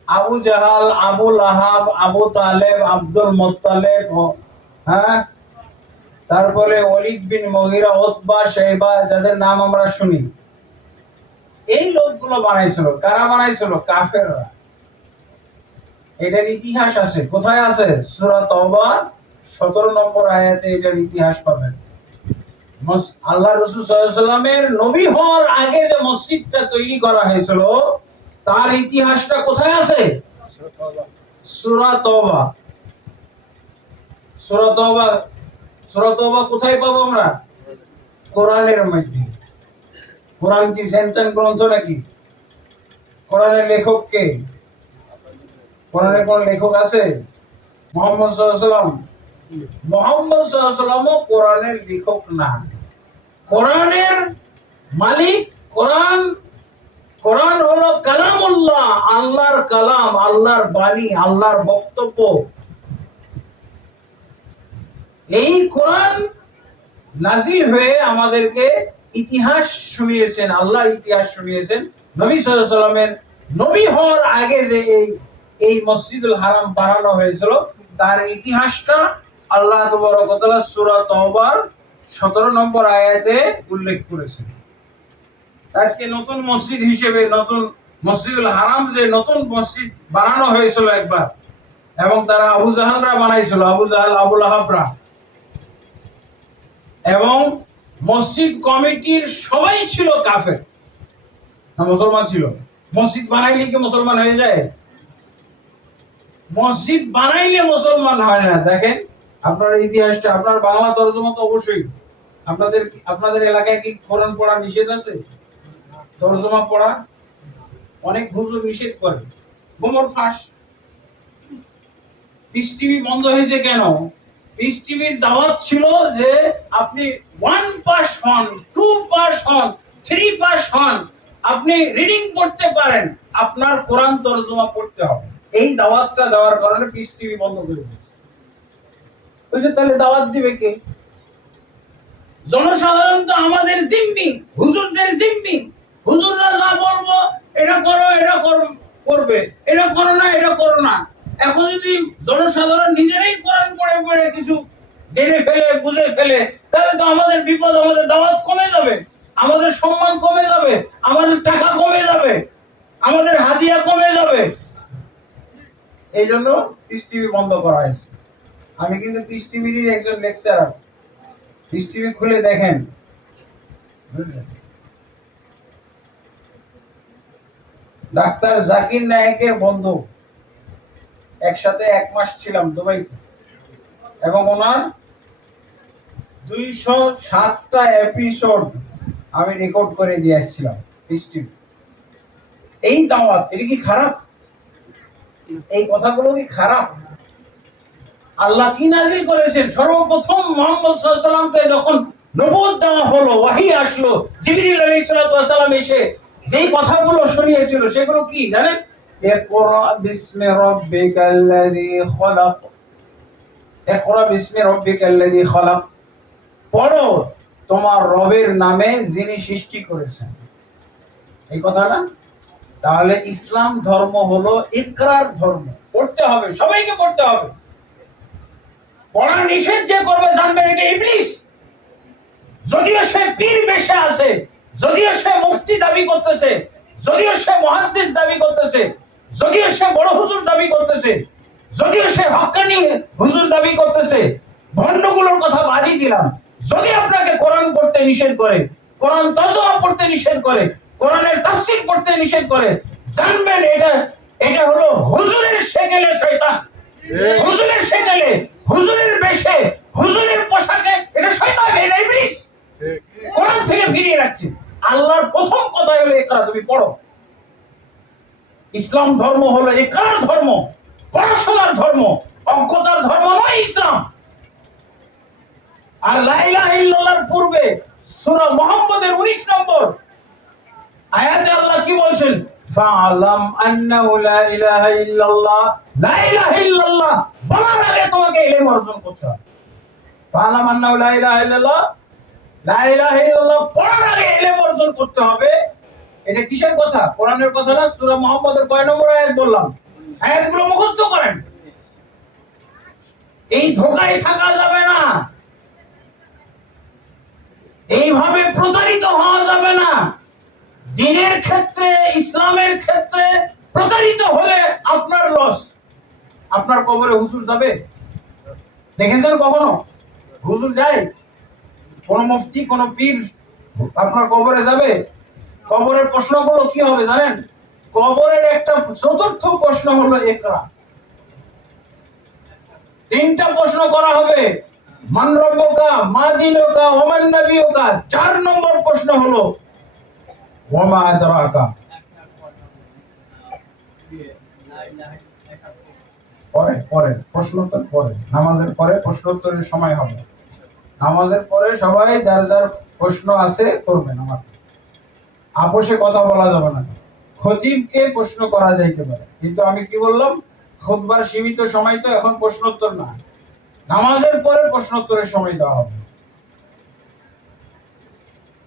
আবু জাহাল, আবু লাহাব, আবু তালেব, আব্দুল মুত্তালিব, হ্যাঁ, তারপরে ওয়ালিদ বিন মুগীরা, উতবা, শাইবা, যাদের নাম আমরা শুনি, এই লোকগুলো বানাইছিল। কারা বানাইছিল? কাফেররা। এটার ইতিহাস আছে। কোথায় আছে? সূরা তাওবা 17 নম্বর আয়াতে এটার ইতিহাস পাবেন। আল্লাহ রাসূল সাল্লাল্লাহু আলাইহি ওয়াসাল্লামের নবী হওয়ার আগে যে মসজিদটা তৈরি করা হয়েছিল তার ইতিহাসটা কোথায় আছে? সূরা তাওবা। সূরা তাওবা, সূরা তাওবা কোথায় পাবো আমরা? কোরআনের মধ্যে। কোরআন কি সেন্টেন গ্রন্থ নাকি? কোরআনের লেখক কে? কোরআনের কোন লেখক আছে? মুহাম্মদ সাল্লাল্লাহু আলাইহি ওয়াসাল্লাম। মুহাম্মদ সাল্লাল্লাহু আলাইহি ওয়াসাল্লাম কোরআনের লেখক না, কোরআনের মালিক। কোরআন হলো কালামুল্লাহ, আল্লাহর কালাম, আল্লাহর বাণী, আল্লাহর বক্তব্য। এই কোরআন নাজিল হয়ে আমাদেরকে ইতিহাস শুনিয়েছেন, আল্লাহ ইতিহাস শুনিয়েছেন। নবী সাল্লাল্লাহু আলাইহি ওয়াসাল্লামের নবী হওয়ার আগে যে এই মসজিদুল হারাম বানানো হয়েছিল তার ইতিহাসটা আল্লাহ তাবারক ওয়া তাআলা সূরা তাওবার 17 নম্বর আয়াতে উল্লেখ করেছেন। আজকে নতুন মসজিদ হিসেবে, নতুন মসজিদুল হারাম যে নতুন মসজিদ বানানো হয়েছিল একবার, এবং তারা আবু জাহালরা বানাইছিল, আবু জাহাল, আবু লাহাবরা, এবং মসজিদ কমিটির সবাই ছিল কাফের, না মুসলমান ছিল। মসজিদ বানাইলে কি মুসলমান হয়ে যায়? মসজিদ বানাইলে মুসলমান হয় না। দেখেন আপনার ইতিহাসটা, আপনার বাংলা তরজমা তো অবশ্যই, আপনাদের এলাকায় কি কোরআন পড়া নিষেধ আছে? তরজমা পড়া অনেক হুজুর নিষেধ করে। গোমর ফাঁস। পিস টিভি বন্ধ হয়েছে কেন? পিস টিভির দাওয়াত ছিল যে আপনি 1 পাস হন, 2 পাস হন, 3 পাস হন, আপনি রিডিং পড়তে পারেন, আপনার কোরআন তরজমা পড়তে হবে। এই দাওয়াতটা দেওয়ার কারণে পিস টিভি বন্ধ করে দিয়েছে। বুঝে তাহলে দাওয়াত দিবে কে? জনসাধারণ তো আমাদের জিম্মি, হুজুরদের জিম্মি। হুজুররা যা বলবো এটা করো, এটা করবে, এটা করো না, এটা করো না। এখন যদি জনসাধারণ নিজেরাই কোরআন পড়ে পড়ে কিছু জেনে ফেলে, বুঝে ফেলে, তাহলে তো আমাদের বিপদ, আমাদের দাওয়াত কমে যাবে, আমাদের সম্মান কমে যাবে, আমাদের টাকা কমে যাবে, আমাদের হাদিয়া কমে যাবে। এই জন্য পিস টিভি বন্ধ করা হয়েছে। আমি কিন্তু পিস টিভির একজন লেকচারার। পিস টিভি খুলে দেখেন, ডাক্তার জাকির নায়েকের বন্ধু, একসাথে 1 মাস ছিলাম দুবাইতে, এবং ওনার 207টা এপিসোড আমি রেকর্ড করে দিয়ে আসছিলাম। এই দাওয়াত, এটা কি খারাপ? এই কথাগুলো কি খারাপ? আল্লাহ কি নাজিল করেছেন? সর্বপ্রথম মুহাম্মদ সাল্লাল্লাহু আলাইহি ওয়াসাল্লামকে যখন নবুয়ত দেওয়া হলো, ওহী আসলো, জিবরিল আলাইহিস সালাম এসে যেই কথাগুলো শুনিয়েছিল সেগুলো কি জানেন? ইকরা বিসমি রাব্বিকাল্লাযী খলাক, ইকরা বিসমি রাব্বিকাল্লাযী খলাক, পড়ো তোমার রবের নামে যিনি সৃষ্টি করেছেন। এই কথা না? তাহলে ইসলাম ধর্ম হলো ইকরার ধর্ম। পড়তে হবে, সবাইকে পড়তে হবে। পড়া নিষেধ যে করবে জানবেন এটা ইবলিস। যদিও সে পীর বেশে আছে, যদিও সে মুফতি দাবি করতেছে, যদিও সে মুহাদ্দিস দাবি করতেছে, যদিও সে বড় হুজুর দাবি করতেছে, যদিও সে হক্কানি হুজুর দাবি করতেছে, ভণ্ডগুলোর কথা বাদই দিলাম, যদি আপনাকে কোরআন পড়তে নিষেধ করে, কোরআন তরজমা পড়তে নিষেধ করে, কোরআনের তাফসীর পড়তে নিষেধ করে, জানবেন এটা হলো হুজুরের সেকেলে শয়তান। হুজুরের সেকেলে, হুজুরের বেশে, হুজুরের পোশাকে, এটা শয়তান, এটা ইবলিস কোরআন থেকে ফিরিয়ে রাখছে। আল্লাহর প্রথম কথা হলো ইকরা, তুমি পড়ো। ইসলাম ধর্ম হলো ইকরার ধর্ম, পড়াশোনার ধর্ম, অজ্ঞতার ধর্ম নয় ইসলাম। আর লা ইলাহা ইল্লাল্লাহর পূর্বে সূরা মুহাম্মদের 19 নম্বর আয়াতে আল্লাহ কি বলছেন? ফাআলাম আন্নাহু লা ইলাহা ইল্লাল্লাহ, লা ইলাহা ইল্লাল্লাহ বলার আগে তোমাকে ইলম অর্জন করতে হবে। ফাআলাম আন্নাহু লা ইলাহা ইল্লাল্লাহ, লা ইলাহা ইল্লাল্লাহ পড়ার আগে ইলম অর্জন করতে হবে। এটা কিসের কথা? কোরআনের কথা না? সূরা মুহাম্মদের কয় নম্বর আয়াত বললাম? আয়াতগুলো মুখস্থ করেন। এই ধোঁকায় থাকা যাবে না, এইভাবে প্রতারিত হওয়া যাবে না। দ্বীনের ক্ষেত্রে, ইসলামের ক্ষেত্রে প্রতারিত হলে আপনার লস। আপনার কবরে হুজুর যাবে? দেখেছেন কখনো হুজুর যায়? কোন মুফতি, কোন পীর আপনার কবরে যাবে? কবরের প্রশ্নগুলো কি হবে জানেন? কবরের একটা চতুর্থ প্রশ্ন হলো ইকরা। 3টা প্রশ্ন করা হবে, মান রব্বুকা, মা দীনুকা, ওয়া মান নাবিয়ুকা। 4 নম্বর প্রশ্ন হলো ওয়া মা আদরাকা। পরে প্রশ্নোত্তর, পরে নামাজের পরে প্রশ্নোত্তরের সময় হবে। নামাজের পরে সবাই যার যার প্রশ্ন আছে করবেন। আমার আপোষে কথা বলা যাবে না। খতিবকে প্রশ্ন করা যাইতে পারে, কিন্তু আমি কি বললাম, খুতবার সীমিত সময় তো, এখন প্রশ্নোত্তর না, নামাজের পরে প্রশ্নোত্তরের সময় দেওয়া হবে।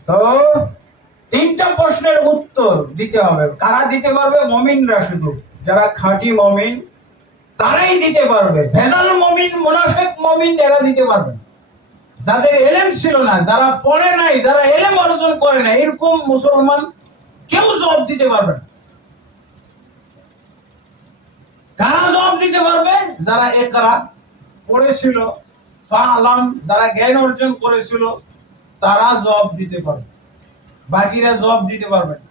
তো 3টা প্রশ্নের উত্তর দিতে হবে। কারা দিতে পারবে? মুমিনরা, শুধু যারা খাঁটি মুমিন তারাই দিতে পারবে। ভেজাল মুমিন, মুনাফিক মুমিন এরা দিতে পারবে না। যাদের ইলম ছিল না, যারা পড়ে নাই, যারা ইলম অর্জন করে না, এরকম মুসলমান কেউ জবাব দিতে পারবে না। কারা জবাব দিতে পারবে? যারা ইকরা পড়েছিল, ফাআলাম, যারা জ্ঞান অর্জন করেছিল তারা জবাব দিতে পারবে, বাকিরা জবাব দিতে পারবে না।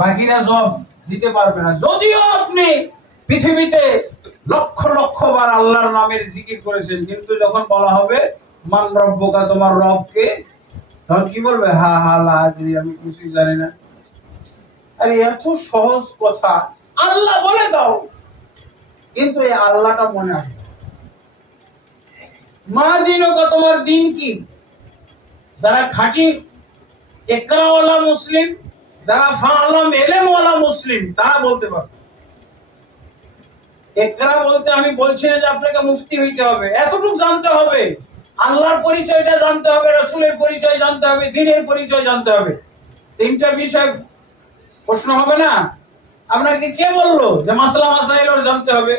বাকিরা জবাব দিতে পারবে না। যদিও আপনি পৃথিবীতে লক্ষ লক্ষ বার আল্লাহর নামের জিকির করেছেন, কিন্তু যখন বলা হবে মান রব্বুকা, তোমার রব কে, তখন কি বলবে? হা হা লা আদরি, আমি কিছুই জানি না। আরে এত সহজ কথা আল্লাহ বলে দাও, কিন্তু এই আল্লাহটা মনে আসে। মা দিনকা, তোমার দিন কি? যারা খাঁটি একরাওয়ালা মুসলিম, যারা ফাআলাম ইলমওয়ালা মুসলিম, তারা বলতে পারবে। একরা বলতে আমি বলছি না যে আপনাকে মুফতি হইতে হবে, এতটুকু জানতে হবে, আল্লাহর পরিচয়টা জানতে হবে, রাসূলের পরিচয় জানতে হবে, দ্বীনের পরিচয় জানতে হবে। তিনটা বিষয় প্রশ্ন হবে না? আপনাকে কে বললো যে মাসলা মাসাইল জানতে হবে?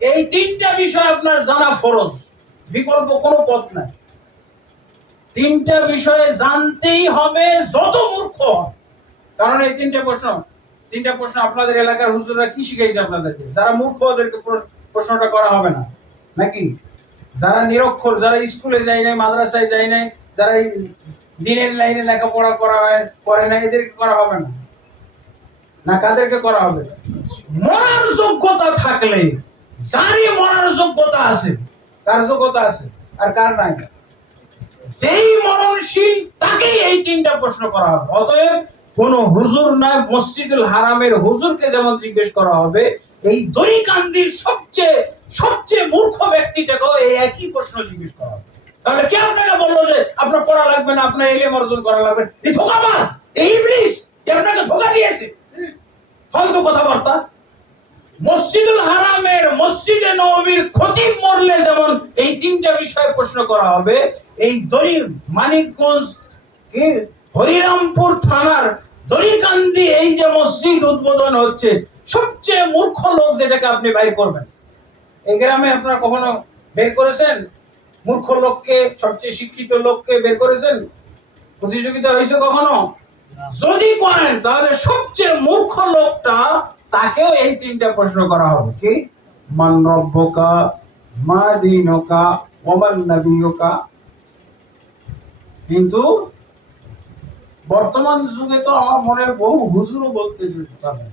এই তিনটা বিষয় আপনার জানা ফরজ, বিকল্প কোনো পথ নাই। তিনটা বিষয়ে জানতেই হবে, যত মূর্খ হন। কারণ এই তিনটা প্রশ্ন আপনাদের এলাকার হুজুররা কি শিখাইছে আপনাদেরকে? যারা মূর্খ ওদেরকে প্রশ্নটা করা হবে না নাকি? যারা নিরক্ষর, যারা স্কুলে যায় নাই, মাদ্রাসায় যায় নাই, যারা দিনের লাইনে লেখাপড়া করে না, এদেরকে করা হবে না? না কাদেরকে করা হবে? মরার যোগ্যতা থাকলে, যারই মরার যোগ্যতা আছে, কার যোগ্যতা আছে আর কার নাই, যেই মরণশীল তাকেই এই তিনটা প্রশ্ন করা হবে। অতএব কোন হুজুর নয়, মসজিদুল হারামের হুজুরকে যেমন জিজ্ঞেস করা হবে, এই দড়িকান্দির সবচেয়ে সবচেয়ে মূর্খ ব্যক্তিটাকেও এই একই প্রশ্ন জিজ্ঞেস করা হবে। তাহলে কে আপনাকে বললো যে আপনার পড়া লাগবে না, আপনার ইলম অর্জন করা লাগবে? এই ধোঁকাবাজ, এই ইবলিস আপনাকে ধোঁকা দিয়েছে। ফালতু কথাবার্তা। মসজিদুল হারামের, মসজিদে নববীর খতিব মরলে যেমন এই তিনটা বিষয়ে প্রশ্ন করা হবে, এই মানিকগঞ্জ কি হরিরামপুর থানার দড়িকান্দি এই যে মসজিদ উদ্বোধন হচ্ছে, সবচেয়ে মূর্খ লোক যেটাকে আপনি বাইর করবেন, এই গ্রামে আপনারা কখনো বের করেছেন? মূর্খ লোককে, সবচেয়ে শিক্ষিত লোককে বের করেছেন? প্রতিযোগিতা হয়েছে কখনো? যদি করেন তাহলে সবচেয়ে মূর্খ লোকটা, তাকেও এই তিনটা প্রশ্ন করা হবে। কি? মান রব্বুকা, মা দীনুকা, ওয়া মান নাবিয়ুকা। কিন্তু বর্তমান যুগে তো আমার মনে হয় বহু হুজুরও বলতে পারবেন,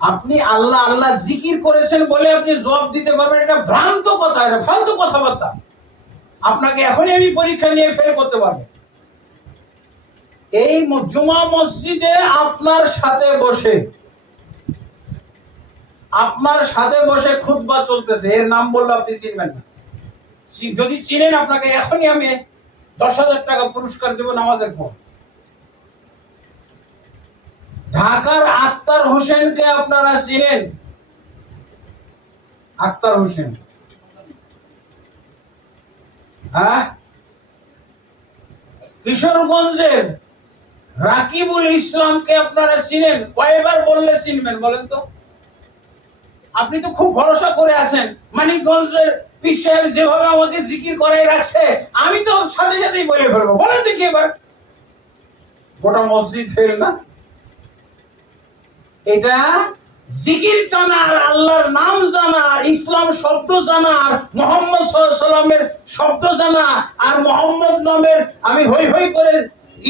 আপনি আল্লাহ আল্লাহ জিকির করেছেন বলে আপনি জবাব দিতে পারবেন, এটা ভ্রান্ত কথা, এটা ফালতু কথাবার্তা। আপনাকে এখনই আমি পরীক্ষা নিয়ে ফেল করতে পারবো। এই জুমা মসজিদে আপনার সাথে বসে খুতবা চলতেছে, এর নাম বললে আপনি চিনবেন না। যদি চিনেন, আপনাকে এখনই আমি 10,000 টাকা পুরস্কার দেব নামাজের পর। ঢাকার আক্তার হোসেনকে আপনারা চিনেন? আক্তার হোসেন, হ্যাঁ? কিশোরগঞ্জের রাকিবুল ইসলামকে আপনারা চিনেন? কয়বার বললে চিনবেন বলেন তো? আপনি তো খুব ভরসা করে আছেন, মানিকগঞ্জের পীর সাহেব যেভাবে আমাকে জিকির করাই রাখছে, আমি তো সাথে সাথেই বলে ফেলবো। বলেন দেখি এবার। গোটা মসজিদ ফেল না? এটা জিকির টানা, আর আল্লাহর নাম জানা, ইসলাম শব্দ জানা, আর মুহাম্মদ সাল্লাল্লাহু আলাইহি সাল্লামের শব্দ জানা, আর মুহাম্মদ নামের আমি হই হই করে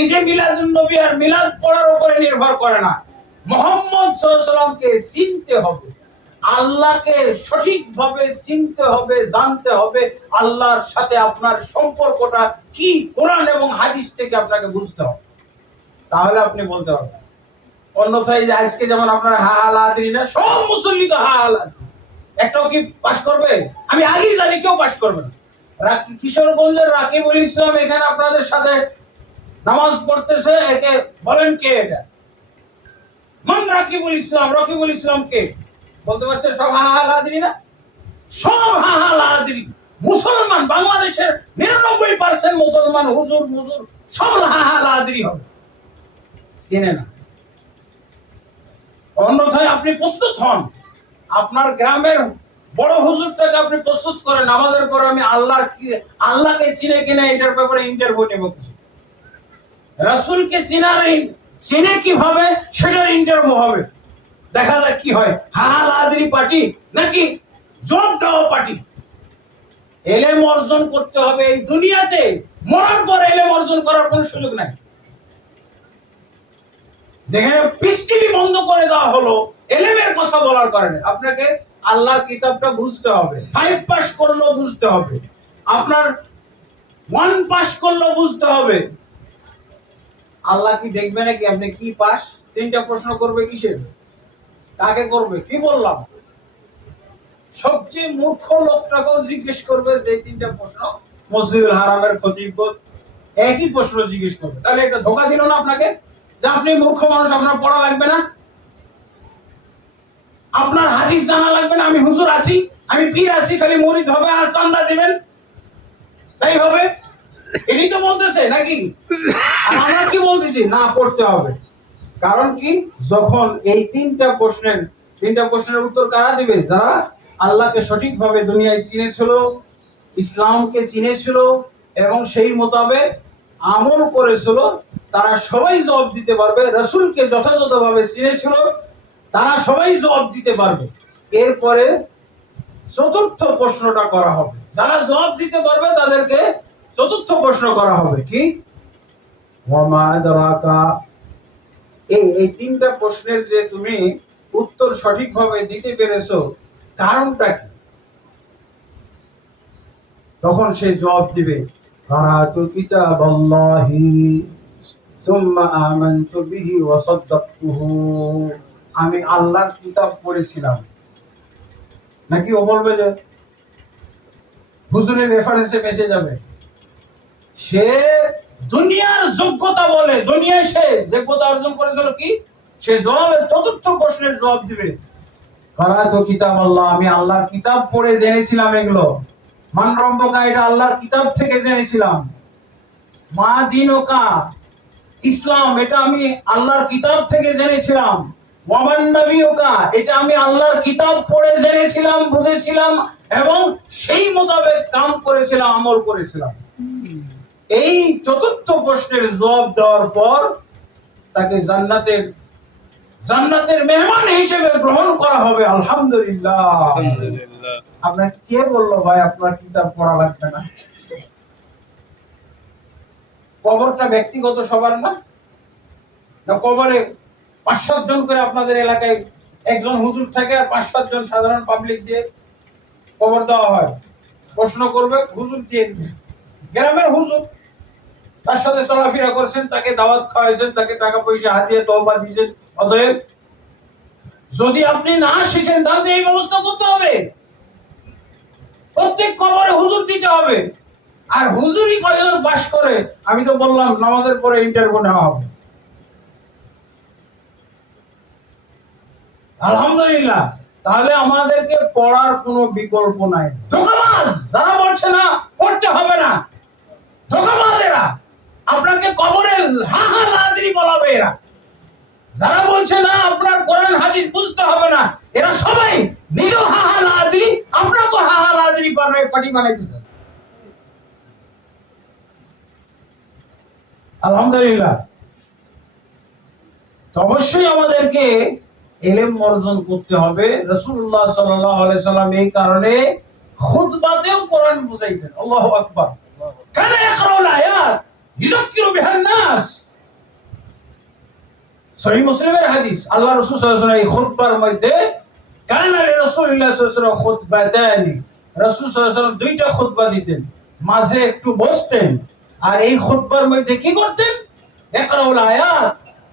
ঈদে মিলাদুন নবী আর মিলাদ পড়ার উপরে নির্ভর করে না। মুহাম্মদ সাল্লাল্লাহু আলাইহি সাল্লামকে চিনতে হবে, আল্লাহকে সঠিকভাবে চিনতে হবে, জানতে হবে, আল্লাহর সাথে আপনার সম্পর্কটা কি, কোরআন এবং হাদিস থেকে আপনাকে বুঝতে হবে, তাহলে আপনি বলতে পারবেন। অন্যথায় যে আজকে যেমন আপনারা হা হা লা আদরি না, সব মুসল্লি তো হা হা লা আদরি, একটাও কি পাস করবে? আমি আগেই জানি কেউ পাস করবে না। কিশোরগঞ্জের রাকিবুল ইসলাম এখানে আপনাদের সাথে নামাজ পড়তেছে, একে বলেন কে? এটা মান রাকিবুল ইসলাম, রাকিবুল ইসলাম কে? বলতে পারছেন? সব হা হা লা আদরি না? সব হা হা লা আদরি। মুসলমান, বাংলাদেশের 99% মুসলমান, হুজুর মুজুর সব হা হা লা আদরি হবে, চিনে না। অন্যথায় আপনি প্রস্তুত হন, আপনার গ্রামের বড় হুজুরটাকে আপনি প্রস্তুত করেন, আমাদের পরে আমি আল্লাহকে চিনে কিনা এটার ব্যাপারে ইন্টারভিউ নেব কিছু, রাসূলকে চিনে কিভাবে সেটার ইন্টারভিউ হবে, দেখা যাক কি হয়। হাল আদরি পার্টি নাকি জব দেওয়া পার্টি? এলেম অর্জন করতে হবে এই দুনিয়াতে, মরার পর এলেম অর্জন করার কোনো সুযোগ নাই। যেখানে পৃষ্টিভি বন্ধ করে দেওয়া হলো এলেমের কথা বলার কারণে। আপনাকে আল্লাহর কিতাবটা বুঝতে হবে, 5 পাস করলেও বুঝতে হবে, আপনার 1 পাস করলেও বুঝতে হবে। আল্লাহ কি দেখবে নাকি আপনি কি পাস? 3টা প্রশ্ন করবে কিসের? কাকে করবে? কি বললাম? সবচেয়ে মূর্খ লোকটাকেও জিজ্ঞেস করবে যে 3টা প্রশ্ন মসজিদুল হারামের খতিব একই প্রশ্ন জিজ্ঞেস করবে। তাহলে এটা ধোঁকা দিল না আপনাকে যে আপনি মূর্খ মানুষ, আপনার পড়া লাগবে না, আপনার হাদিস জানা লাগবে না, আমি হুজুর আছি, আমি পীর আছি, খালি মুরিদ হবে আর চান্দা দিবেন তাই হবে। এটাই তো বলতেছে নাকি? আর আমরা কি বলতেছি? না, পড়তে হবে। কারণ কি? যখন এই 3টা প্রশ্নের উত্তর কারা দিবে? যারা আল্লাহকে সঠিকভাবে দুনিয়ায় চিনেছিল, ইসলামকে চিনেছিল এবং সেই মোতাবেক আমল করেছিল, তারা সবাই জবাব দিতে পারবে। রাসূলকে যথাযথভাবে চিনেছিল, তারা সবাই জবাব দিতে পারবে। এরপরে 4র্থ প্রশ্নটা করা হবে। যারা জবাব দিতে পারবে তাদেরকে 4র্থ প্রশ্ন করা হবে। কি? ওয়ামা আদরাকা। এই 3টা প্রশ্নের যে তুমি উত্তর সঠিকভাবে দিতে পেরেছো, কারণটা কি? তখন সে জবাব দিবে, কারাতু কিতাবাল্লাহি সুম্মা আমানতু বিহি ওয়া সাদ্দাকতুহু। আমি আল্লাহর কিতাব পড়েছিলাম। নাকি ও বলবে যে হুজুরের রেফারেন্সে বেঁচে যাবে? সে দুনিয়ার যোগ্যতা বলে, দুনিয়ায় সে যোগ্যতা অর্জন করেছিল কি? সে জবাবের 4র্থ প্রশ্নের জবাব দিবে, কারাতু কিতাবাল্লাহ, আমি আল্লাহর কিতাব পড়ে জেনেছিলাম এগুলো। মান রব্বুকা, এটা আল্লাহর কিতাব থেকে জেনেছিলাম। মা দীনুকা, ইসলাম, এটা আমি আল্লাহর কিতাব থেকে জেনেছিলাম। ওয়ামান নবিয়ুকা, এটা আমি আল্লাহর কিতাব পড়ে জেনেছিলাম, বুঝেছিলাম এবং সেই মোতাবেক কাম করেছিলাম, আমল করেছিলাম। এই 4র্থ প্রশ্নের জবাব দেওয়ার পর তাকে জান্নাতের মেহমান হিসেবে গ্রহণ করা হবে। আলহামদুলিল্লাহ। আপনার কে বললো ভাই আপনার কিতাব পড়া লাগবে না? কবরটা ব্যক্তিগত সবার না? কবরে 5-7 জন করে আপনাদের এলাকায় একজন হুজুর থাকে আর 5-7 জন সাধারণ পাবলিক দিয়ে কবর দেওয়া হয়। প্রশ্ন করবে, হুজুর দিয়ে গ্রামের হুজুর, তার সাথে চলাফেরা করছেন, তাকে দাওয়াত খাওয়াইছেন, তাকে টাকা পয়সা হাতিয়ে তওবা দিয়েছেন। অতএব যদি আপনি না শিখেন তাহলে এই ব্যবস্থা করতে হবে, প্রত্যেক কবরে হুজুর দিতে হবে। আর হুজুরই কয়জন বাস করে? আমি তো বললাম নামাজের পরে ইন্টারভিউ নেওয়া হবে। আলহামদুলিল্লাহ। তাহলে আমাদেরকে পড়ার কোনো বিকল্প নাই। ধোঁকাবাজ যারা বলছে না পড়তে হবে না, ধোঁকাবাজ এরা। আপনাকে কবরে হা হা লাদ্রি বলাবে এরা। যারা বলছে না আপনার কোরআন হাদিস বুঝতে হবে না, এরা সবাই নিজেও হা হা লাদ্রি, আপনাকে হা হা লাদ্রি পার্টি বানাইতেছে। আলহামদুলিল্লাহ। তো অবশ্যই আমাদেরকে ইলম অর্জন করতে হবে। রাসূলুল্লাহ সাল্লাল্লাহু আলাইহি সাল্লাম এই কারণে খুতবাতেও কোরআন বুঝাইতেন। আল্লাহু আকবার। কানা ইয়াকরাউল আয়াত ইউযাক্কিরু বিহান নাস। সহিহ মুসলিমের হাদিস, আল্লাহ রাসূল সাল্লাল্লাহু আলাইহি ওয়াসাল্লাম এই খুতবার মধ্যে কানা রাসূলুল্লাহ সাল্লাল্লাহু আলাইহি ওয়াসাল্লাম খুতবাতানি, রাসূল সাল্লাল্লাহু আলাইহি ওয়াসাল্লাম 2টা খুতবা দিতেন, মাঝে একটু বসতেন আর এই খুতবার মধ্যে কি করতেন? ইয়াকরাউল আয়াত,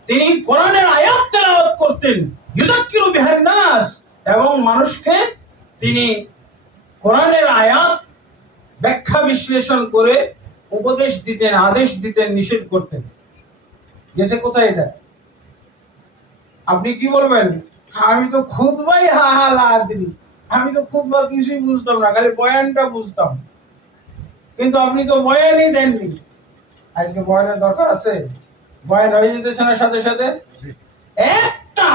তিনি কোরআনের আয়াত তেলাওয়াত করতেন, ইউযাক্কিরু বিহান নাস, এবং মানুষকে তিনি কোরআনের আয়াত ব্যাখ্যা বিশ্লেষণ করে উপদেশ দিতেন, আদেশ দিতেন, নিষেধ করতেন। গেছে কোথায় এটা? আপনি কি বলবেন? আমি তো খুতবাই হা হা লাদ্রি, আমি তো খুতবা কিছুই বুঝতাম না, খালি বয়ানটা বুঝতাম। কিন্তু আপনি তো বয়ানই দেননি। আজকে বয়ানের দরকার আছে? বয়ান হয়ে যেতেছে না সাথে সাথে। একটা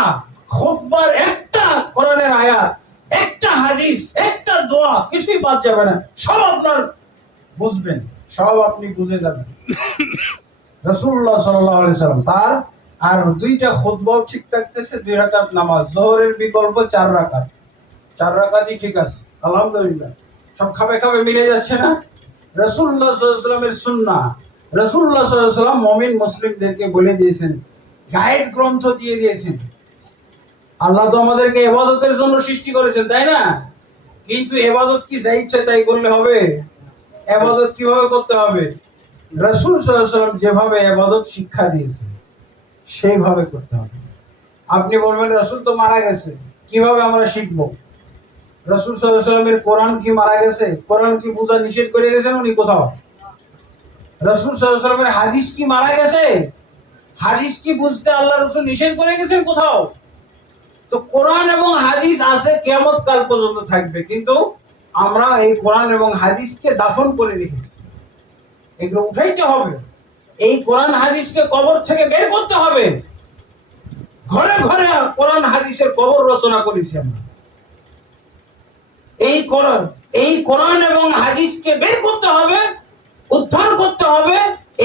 খুতবার একটা কোরআনের আয়াত, একটা হাদিস, একটা দোয়া কিছুই বাদ যাবে না, সব আপনার বুঝবেন, সব আপনি বুঝে যাবেন। রাসূলুল্লাহ সাল্লাল্লাহু আলাইহি সাল্লাম তার আর 2টা খুতবাও ঠিক থাকতেছে, 2 রাকাত নামাজ, যোহরের বিকল্প 4 রাকাত, 4 রাকাতই ঠিক আছে। আলহামদুলিল্লাহ। সব খাবে খাবে মিলে যাচ্ছে না? রাসূলুল্লাহ সাল্লাল্লাহু আলাইহি সাল্লামের সুন্নাহ। রাসূলুল্লাহ সাল্লাল্লাহু আলাইহি সাল্লাম মুমিন মুসলিমদেরকে বলে দিয়েছেন, গাইড গ্রন্থ দিয়ে দিয়েছেন। আল্লাহ তো আমাদেরকে ইবাদতের জন্য সৃষ্টি করেছেন, তাই না? কিন্তু ইবাদত কি যা ইচ্ছে তাই করলে হবে? ইবাদত কিভাবে করতে হবে? রাসূল সাল্লাল্লাহু আলাইহি ওয়াসাল্লাম যেভাবে ইবাদত শিক্ষা দিয়েছেন সেইভাবে করতে হবে। আপনি বলবেন রাসূল তো মারা গেছে, কিভাবে আমরা শিখব? রাসূল সাল্লাল্লাহু আলাইহি ওয়াসাল্লামের কোরআন কি মারা গেছে? কোরআন কি বোঝা নিষেধ করে গেছেন উনি কোথাও? রাসূল সাল্লাল্লাহু আলাইহি ওয়াসাল্লামের হাদিস কি মারা গেছে? হাদিস কি বুঝতে আল্লাহ রাসূল নিষেধ করে গেছেন কোথাও? তো কোরআন এবং হাদিস আছে, কিয়ামত কাল পর্যন্ত থাকবে, কিন্তু আমরা এই কোরআন এবং হাদিসকে দাফন করে রেখেছি। এগুলো উঠাইতে হবে। এই কোরআন হাদিসকে কবর থেকে বের করতে হবে। ঘরে ঘরে কোরআন হাদিসের কবর রচনা করেছি আমরা। এই কোরআন এবং হাদিসকে বের করতে হবে, উদ্ধার করতে হবে।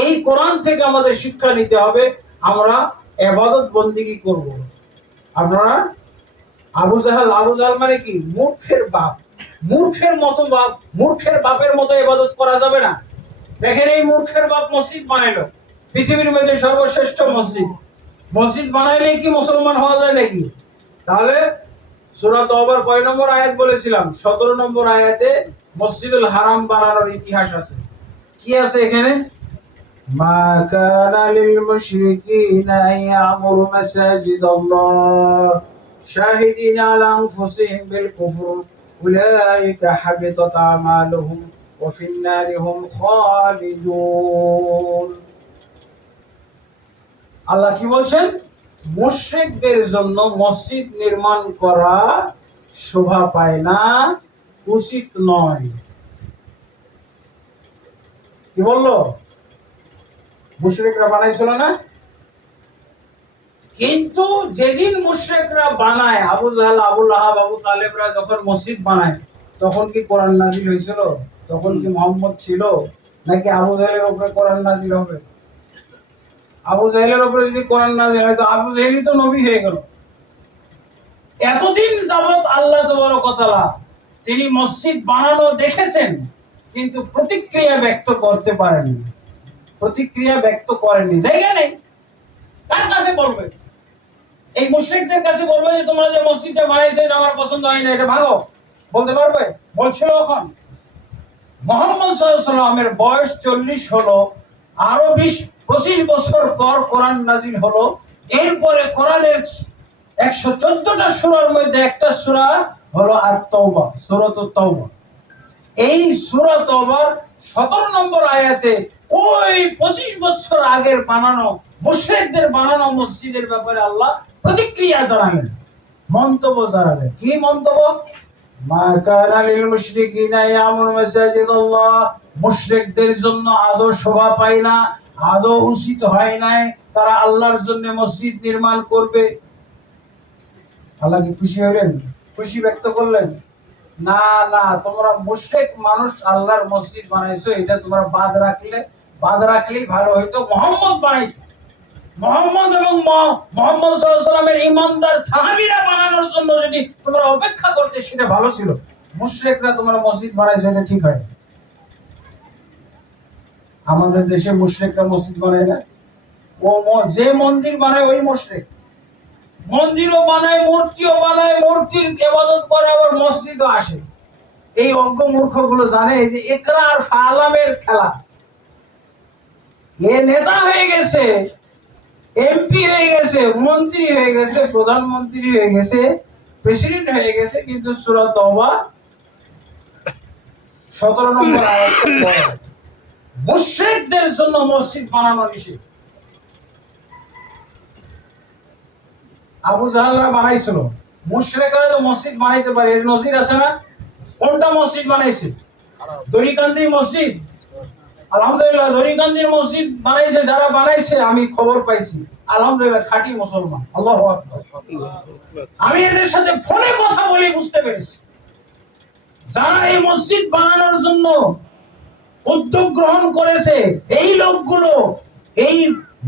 এই কোরআন থেকে আমাদের শিক্ষা নিতে হবে, আমরা ইবাদত বন্দেগী করব। আপনারা আবু জাহেল মানে কি? মূর্খের বাপ। মূর্খের মতো বাপ, মূর্খের বাপের মতো ইবাদত করা যাবে না। দেখেন এই মূর্খের বাপ মসজিদ বানাইলো, পৃথিবীর মধ্যে সর্বশ্রেষ্ঠ মসজিদ। মসজিদ বানাইলে কি মুসলমান হওয়া যায় নাকি? তাহলে সূরা তাওবার কয় নম্বর আয়াত বলেছিলাম? 17 নম্বর আয়াতে মসজিদুল হারাম বানানোর ইতিহাস আছে। কি আছে এখানে? মা কানা লিল মুশরিকিনা ইয়ামুরু মাসাজিদাল্লাহ শাহিদিনা আলা আনফুসিহিম বিল কুফর উলাইকা হাবিতাত আমালুহুম ওয়া ফিন নারি হুম খালিদুন। আল্লাহ কি বলছেন? মুশরিকদের জন্য মসজিদ নির্মাণ করা শোভা পায় না, উচিত নয়। কি বললো? মুশরিকরা বানাইছিল না? কিন্তু যেদিন মুশরিকরা বানায়, আবু জাহেল, আবু লাহাব, আবু তালেবরা যখন মসজিদ বানায়, তখন কি কোরআন নাজিল হয়েছিল? তখন কি মুহাম্মদ ছিল? নাকি আবু জাহেলের উপরে কোরআন নাজিল হবে? আবু জাহেলের উপরে যদি কোরআন নাজিল হয় তো আবু জাহেলই তো নবী হয়ে গেল। এতদিন যাবত আল্লাহ তাবারক ওয়া তাআলা তিনি মসজিদ বানানো দেখেছেন, কিন্তু প্রতিক্রিয়া ব্যক্ত করতে পারেননি। প্রতিক্রিয়া ব্যক্ত করেননি, জায়গা নেই। কার কাছে বলবে? এই মুশরিকদের কাছে বলবে যে তোমরা যে মসজিদটা বানাইছো এটা আমার পছন্দ হয় না, এটা ভাঙো? বলতে পারবে? বলছিল এখন? মুহাম্মদ সাল্লাল্লাহু আলাইহি ওয়াসাল্লামের বয়স 40 হলো, আরো 20-25 বছর পর কোরআন নাজিল হলো। এরপরে কোরআনের 114টা সূরার মধ্যে একটা সূরা হলো আত-তাওবা, সূরাতুত তাওবা। এই সূরা তাওবার 17 নম্বর আয়াতে ওই 25 বছর আগের বানানো মুশরিকদের বানানো মসজিদের ব্যাপারে আল্লাহ প্রতিক্রিয়া জানালেন, মন্তব্য জানালেন। কি মন্তব্য? মা কানা লিল মুশরিকিনা ইয়ামুরু মাসাজিদাল্লাহ, মুশরিকদের জন্য আদৌ শোভা পায় না, আদৌ উচিত হয় নাই তারা আল্লাহর জন্য মসজিদ নির্মাণ করবে। আল্লাহ কি খুশি হলেন? খুশি ব্যক্ত করলেন? না না, তোমরা মুশরিক মানুষ আল্লাহর মসজিদ বানাইছো, এটা তোমরা বাদ রাখলেই ভালো হইতো। মুহাম্মদ বানাইতো, মুহাম্মদ এবং মুহাম্মদ সাল্লাল্লাহু আলাইহি ওয়াসাল্লামের ঈমানদার সাহাবীরা বানানোর জন্য যদি তোমরা অপেক্ষা করতে সেটা ভালো ছিল। মুশরিকরা তোমরা মসজিদ বানাইছো, এটা ঠিক হয়। আমাদের দেশে মুশরিকরা মসজিদ বানায় না। ও যে মন্দির বানায় ওই মুশরিক। মন্দিরও বানায়, মূর্তিও বানায়, মূর্তির ইবাদত করে, আবার মসজিদও আসে। এই অজ্ঞ মূর্খগুলো জানে এই যে ইকরা আর ফালামের খেলা। এ নেতা হয়ে গেছে, এমপি হয়ে গেছে, মন্ত্রী হয়ে গেছে, প্রধানমন্ত্রী হয়ে গেছে, প্রেসিডেন্ট হয়ে গেছে, কিন্তু সূরা তাওবা 17 নম্বর আয়াতে বলে মুশরিকদের জন্য মসজিদ বানানো নিষেধ। আবু জাহেলরা বানাইছিল, মুশরিকরা তো মসজিদ বানাইতে পারে, এর নজির আছে না? কোনটা মসজিদ বানাইছে? দড়িকান্দি মসজিদ। আলহামদুলিল্লাহ, দড়িকান্দির মসজিদ বানাইছে যারা বানাইছে, আমি খবর পাইছি, আলহামদুলিল্লাহ খাঁটি মুসলমান। আল্লাহু আকবার। আমি এদের সাথে ফোনে কথা বলে বুঝতে পেরেছি যারা এই মসজিদ বানানোর জন্য উদ্যোগ গ্রহণ করেছে, এই লোকগুলো এই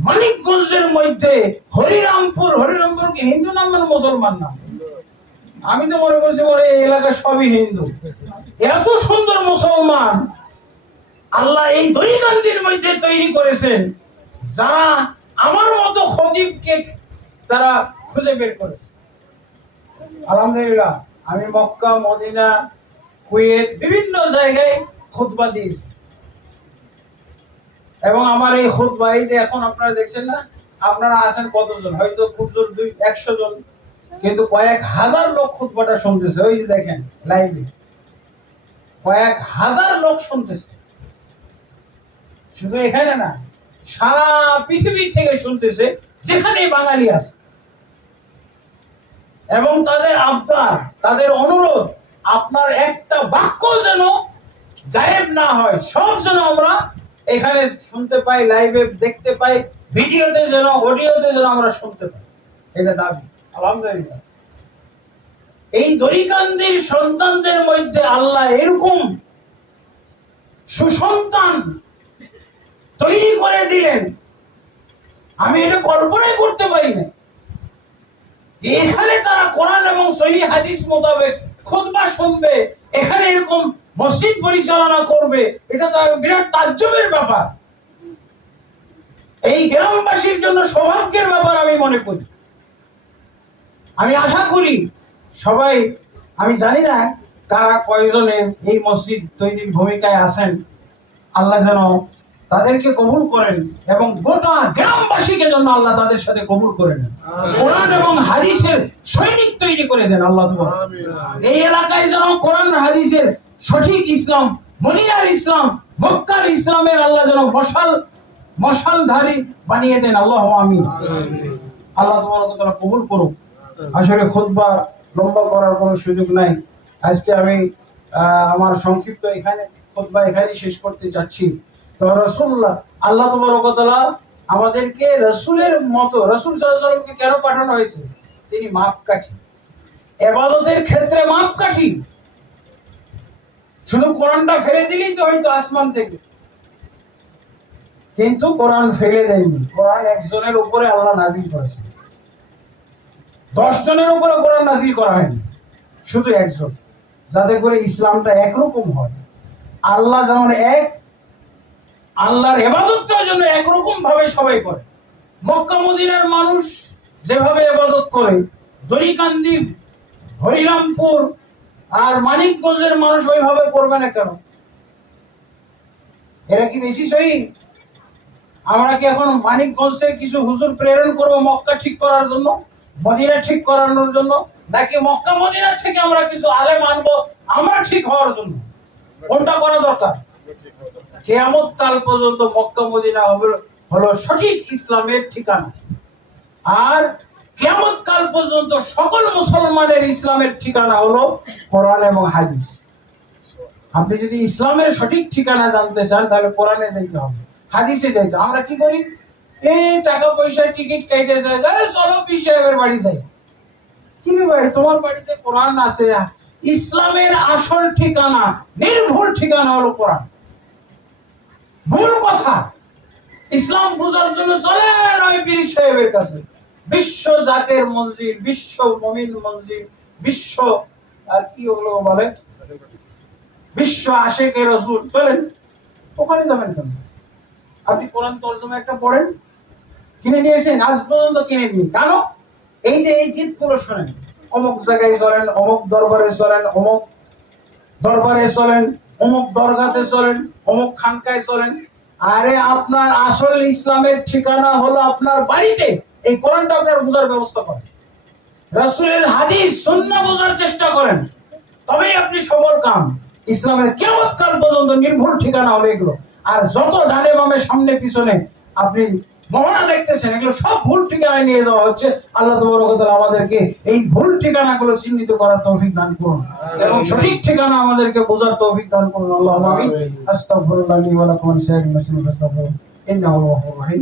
মানিকগঞ্জের মধ্যে হরিরামপুর কি হিন্দু নাম না মুসলমান নাম? আমি তো মনে করছি এই এলাকা সবই হিন্দু। এত সুন্দর মুসলমান আল্লাহ এই দড়িকান্দির মধ্যে তৈরি করেছেন, যারা আমার মতো খতিবকে তারা খুঁজে বের করেছে। আলহামদুলিল্লাহ, আমি মক্কা, মদিনা, কুয়েত বিভিন্ন জায়গায় খুতবা দিয়েছি এবং আমার এই খুতবা, এই যে এখন আপনারা দেখছেন না, আপনারা আছেন কতজন, হয়তো খুব জোর 100 জন, কিন্তু কয়েক হাজার লোক খুতবাটা শুনতেছে। ওই যে দেখেন লাইভে কয়েক হাজার লোক শুনতেছে। শুধু এখানে না, সারা পৃথিবী থেকে শুনতেছে, যেখানে বাঙালি আছে। এবং তাদের আবদার, তাদের অনুরোধ, আপনার একটা বাক্য যেন গায়েব না হয়, সব যেন আমরা এখানে শুনতে পাই, লাইভে দেখতে পাই, ভিডিওতে যেন, অডিওতে যেন আমরা শুনতে পাই, এটা দাবি। আলহামদুলিল্লাহ, এই দরিকান্দির সন্তানদের মধ্যে আল্লাহ এরকম সুসন্তান তৈরি করে দিলেন, আমি এটা কল্পনাই করতে পারি না। এখানে তারা কোরআন এবং সহিহ হাদিস মোতাবেক খুতবা শুনবে, এখানে এরকম মসজিদ পরিচালনা করবে, এটা তো বিরাট তাজ্জবের ব্যাপার। এই গ্রামবাসীর জন্য সৌভাগ্যের ব্যাপার আমি মনে করি। আমি আশা করি সবাই, আমি জানি না কারা কয়জনে এই মসজিদ তৈরির ভূমিকায় আছেন, আল্লাহ যেন তাদেরকে কবুল করেন এবং গোটা গ্রামবাসীকে যেন আল্লাহ তাদের সাথে কবুল করে নেন, কোরআন এবং হাদিসের সৈনিক তৈরি করে দেন আল্লাহ। এই এলাকায় যেন কোরআন হাদিসের সঠিক ইসলাম, মদিনার ইসলাম, মক্কার ইসলামের আল্লাহ যেন মশালধারী বানিয়ে দেন আল্লাহ, আমিন। আল্লাহ তাআলা কবুল করুন। আসলে খুতবা লম্বা করার কোনো সুযোগ নাই, আজকে আমি আমার সংক্ষিপ্ত এখানে খুতবা এখানেই শেষ করতে যাচ্ছি। তো রাসূলুল্লাহ, আল্লাহ তাবারক ওয়া তাআলা আমাদেরকে রাসূলের মতো, রাসূল সাল্লাল্লাহু আলাইহি ওয়াসাল্লামকে কেন পাঠানো হয়েছে? তিনি মাপকাঠি, ইবাদতের ক্ষেত্রে মাপকাঠি। শুধু কোরআনটা ফেলে দিলেই তো হয়তো আসমান থেকে, কিন্তু কোরআন ফেলে দেয়নি। কোরআন একজনের উপরে আল্লাহ নাযিল করেছেন, 10 জনের উপরে কোরআন নাযিল করা হয়নি, শুধু একজন, যাতে করে ইসলামটা একরকম হয়। আল্লাহ যেমন এক, আল্লাহর ইবাদতটার জন্য একরকম ভাবে সবাই করে। মক্কা মদিনার মানুষ যেভাবে ইবাদত করে, দরিকান্দি, হরিরামপুর আর মানিকগঞ্জের মানুষ ওইভাবে করবে না কেন? এরা কি বেশি সহি? আমরা কি এখন মানিকগঞ্জ থেকে কিছু হুজুর প্রেরণ করবো মক্কা ঠিক করার জন্য, মদিনা ঠিক করানোর জন্য, নাকি মক্কা মদিনা থেকে আমরা কিছু আলেম আনবো আমরা ঠিক হওয়ার জন্য? কোনটা করা দরকার? কিয়ামত কাল পর্যন্ত মক্কা মদিনা হলো সঠিক ইসলামের ঠিকানা, আর কিয়ামত কাল পর্যন্ত সকল মুসলমানের ইসলামের ঠিকানা হলো কোরআন এবং হাদিস। আপনি যদি ইসলামের সঠিক ঠিকানা জানতে চান, তাহলে কোরআনে যাইতে হবে, হাদিসে যাইতে। আমরা কি করি? এই টাকা পয়সা টিকিট কেটে যায়, চলো পীর সাহেবের বাড়ি যাই। কি রে ভাই, তোমার বাড়িতে কোরআন আছে? ইসলামের আসল ঠিকানা, নির্ভুল ঠিকানা হলো কোরআন। ভুল কথা। ইসলাম বোঝার জন্য চলেন ওই পীর সাহেবের কাছে, বিশ্ব জাতের মঞ্জিল, বিশ্ব মুমিন মঞ্জিল, বিশ্ব আর কি ওগুলো বলে, বিশ্ব আশিকে রাসূল, চলেন ওখানে যাবেন কেন? আপনি কোরআন তরজমা একটা পড়েন, কিনে নিয়েছেন, আজ পর্যন্ত কিনে নিন কেন? এই যে এই গীতগুলো শোনেন, অমুক জায়গায় চলেন, অমুক দরবারে চলেন, অমুক দরবারে চলেন, অমুক দরগাতে চলেন, অমুক খানকায় চলেন। আরে আপনার আসল ইসলামের ঠিকানা হলো আপনার বাড়িতে। এই কোরআনটা আপনার বোঝার ব্যবস্থা করেন, রাসূলের হাদিস সুন্নাহ বোঝার চেষ্টা করেন, তবেই আপনি সফল কাম। ইসলামের কিয়ামত কাল পর্যন্ত নির্ভুল ঠিকানা হবে এগুলো। আর যত ডানে বামে সামনে পিছনে আপনি মহড়া দেখতেছেন, এগুলো সব ভুল ঠিকানায় নিয়ে যাওয়া হচ্ছে। আল্লাহ তাবারক ওয়া তাআলা আমাদেরকে এই ভুল ঠিকানাগুলো চিহ্নিত করার তৌফিক দান করুন এবং সঠিক ঠিকানা আমাদেরকে বোঝার তৌফিক দান করুন। আল্লাহুম্মা আমিন। আস্তাগফিরুল্লাহ লি ওয়া লাকুম ওয়া লিসাইরিল মুসলিমিন ফাস্তাগফিরুহু ইন্নাহু হুয়াল গফুরুর রহিম।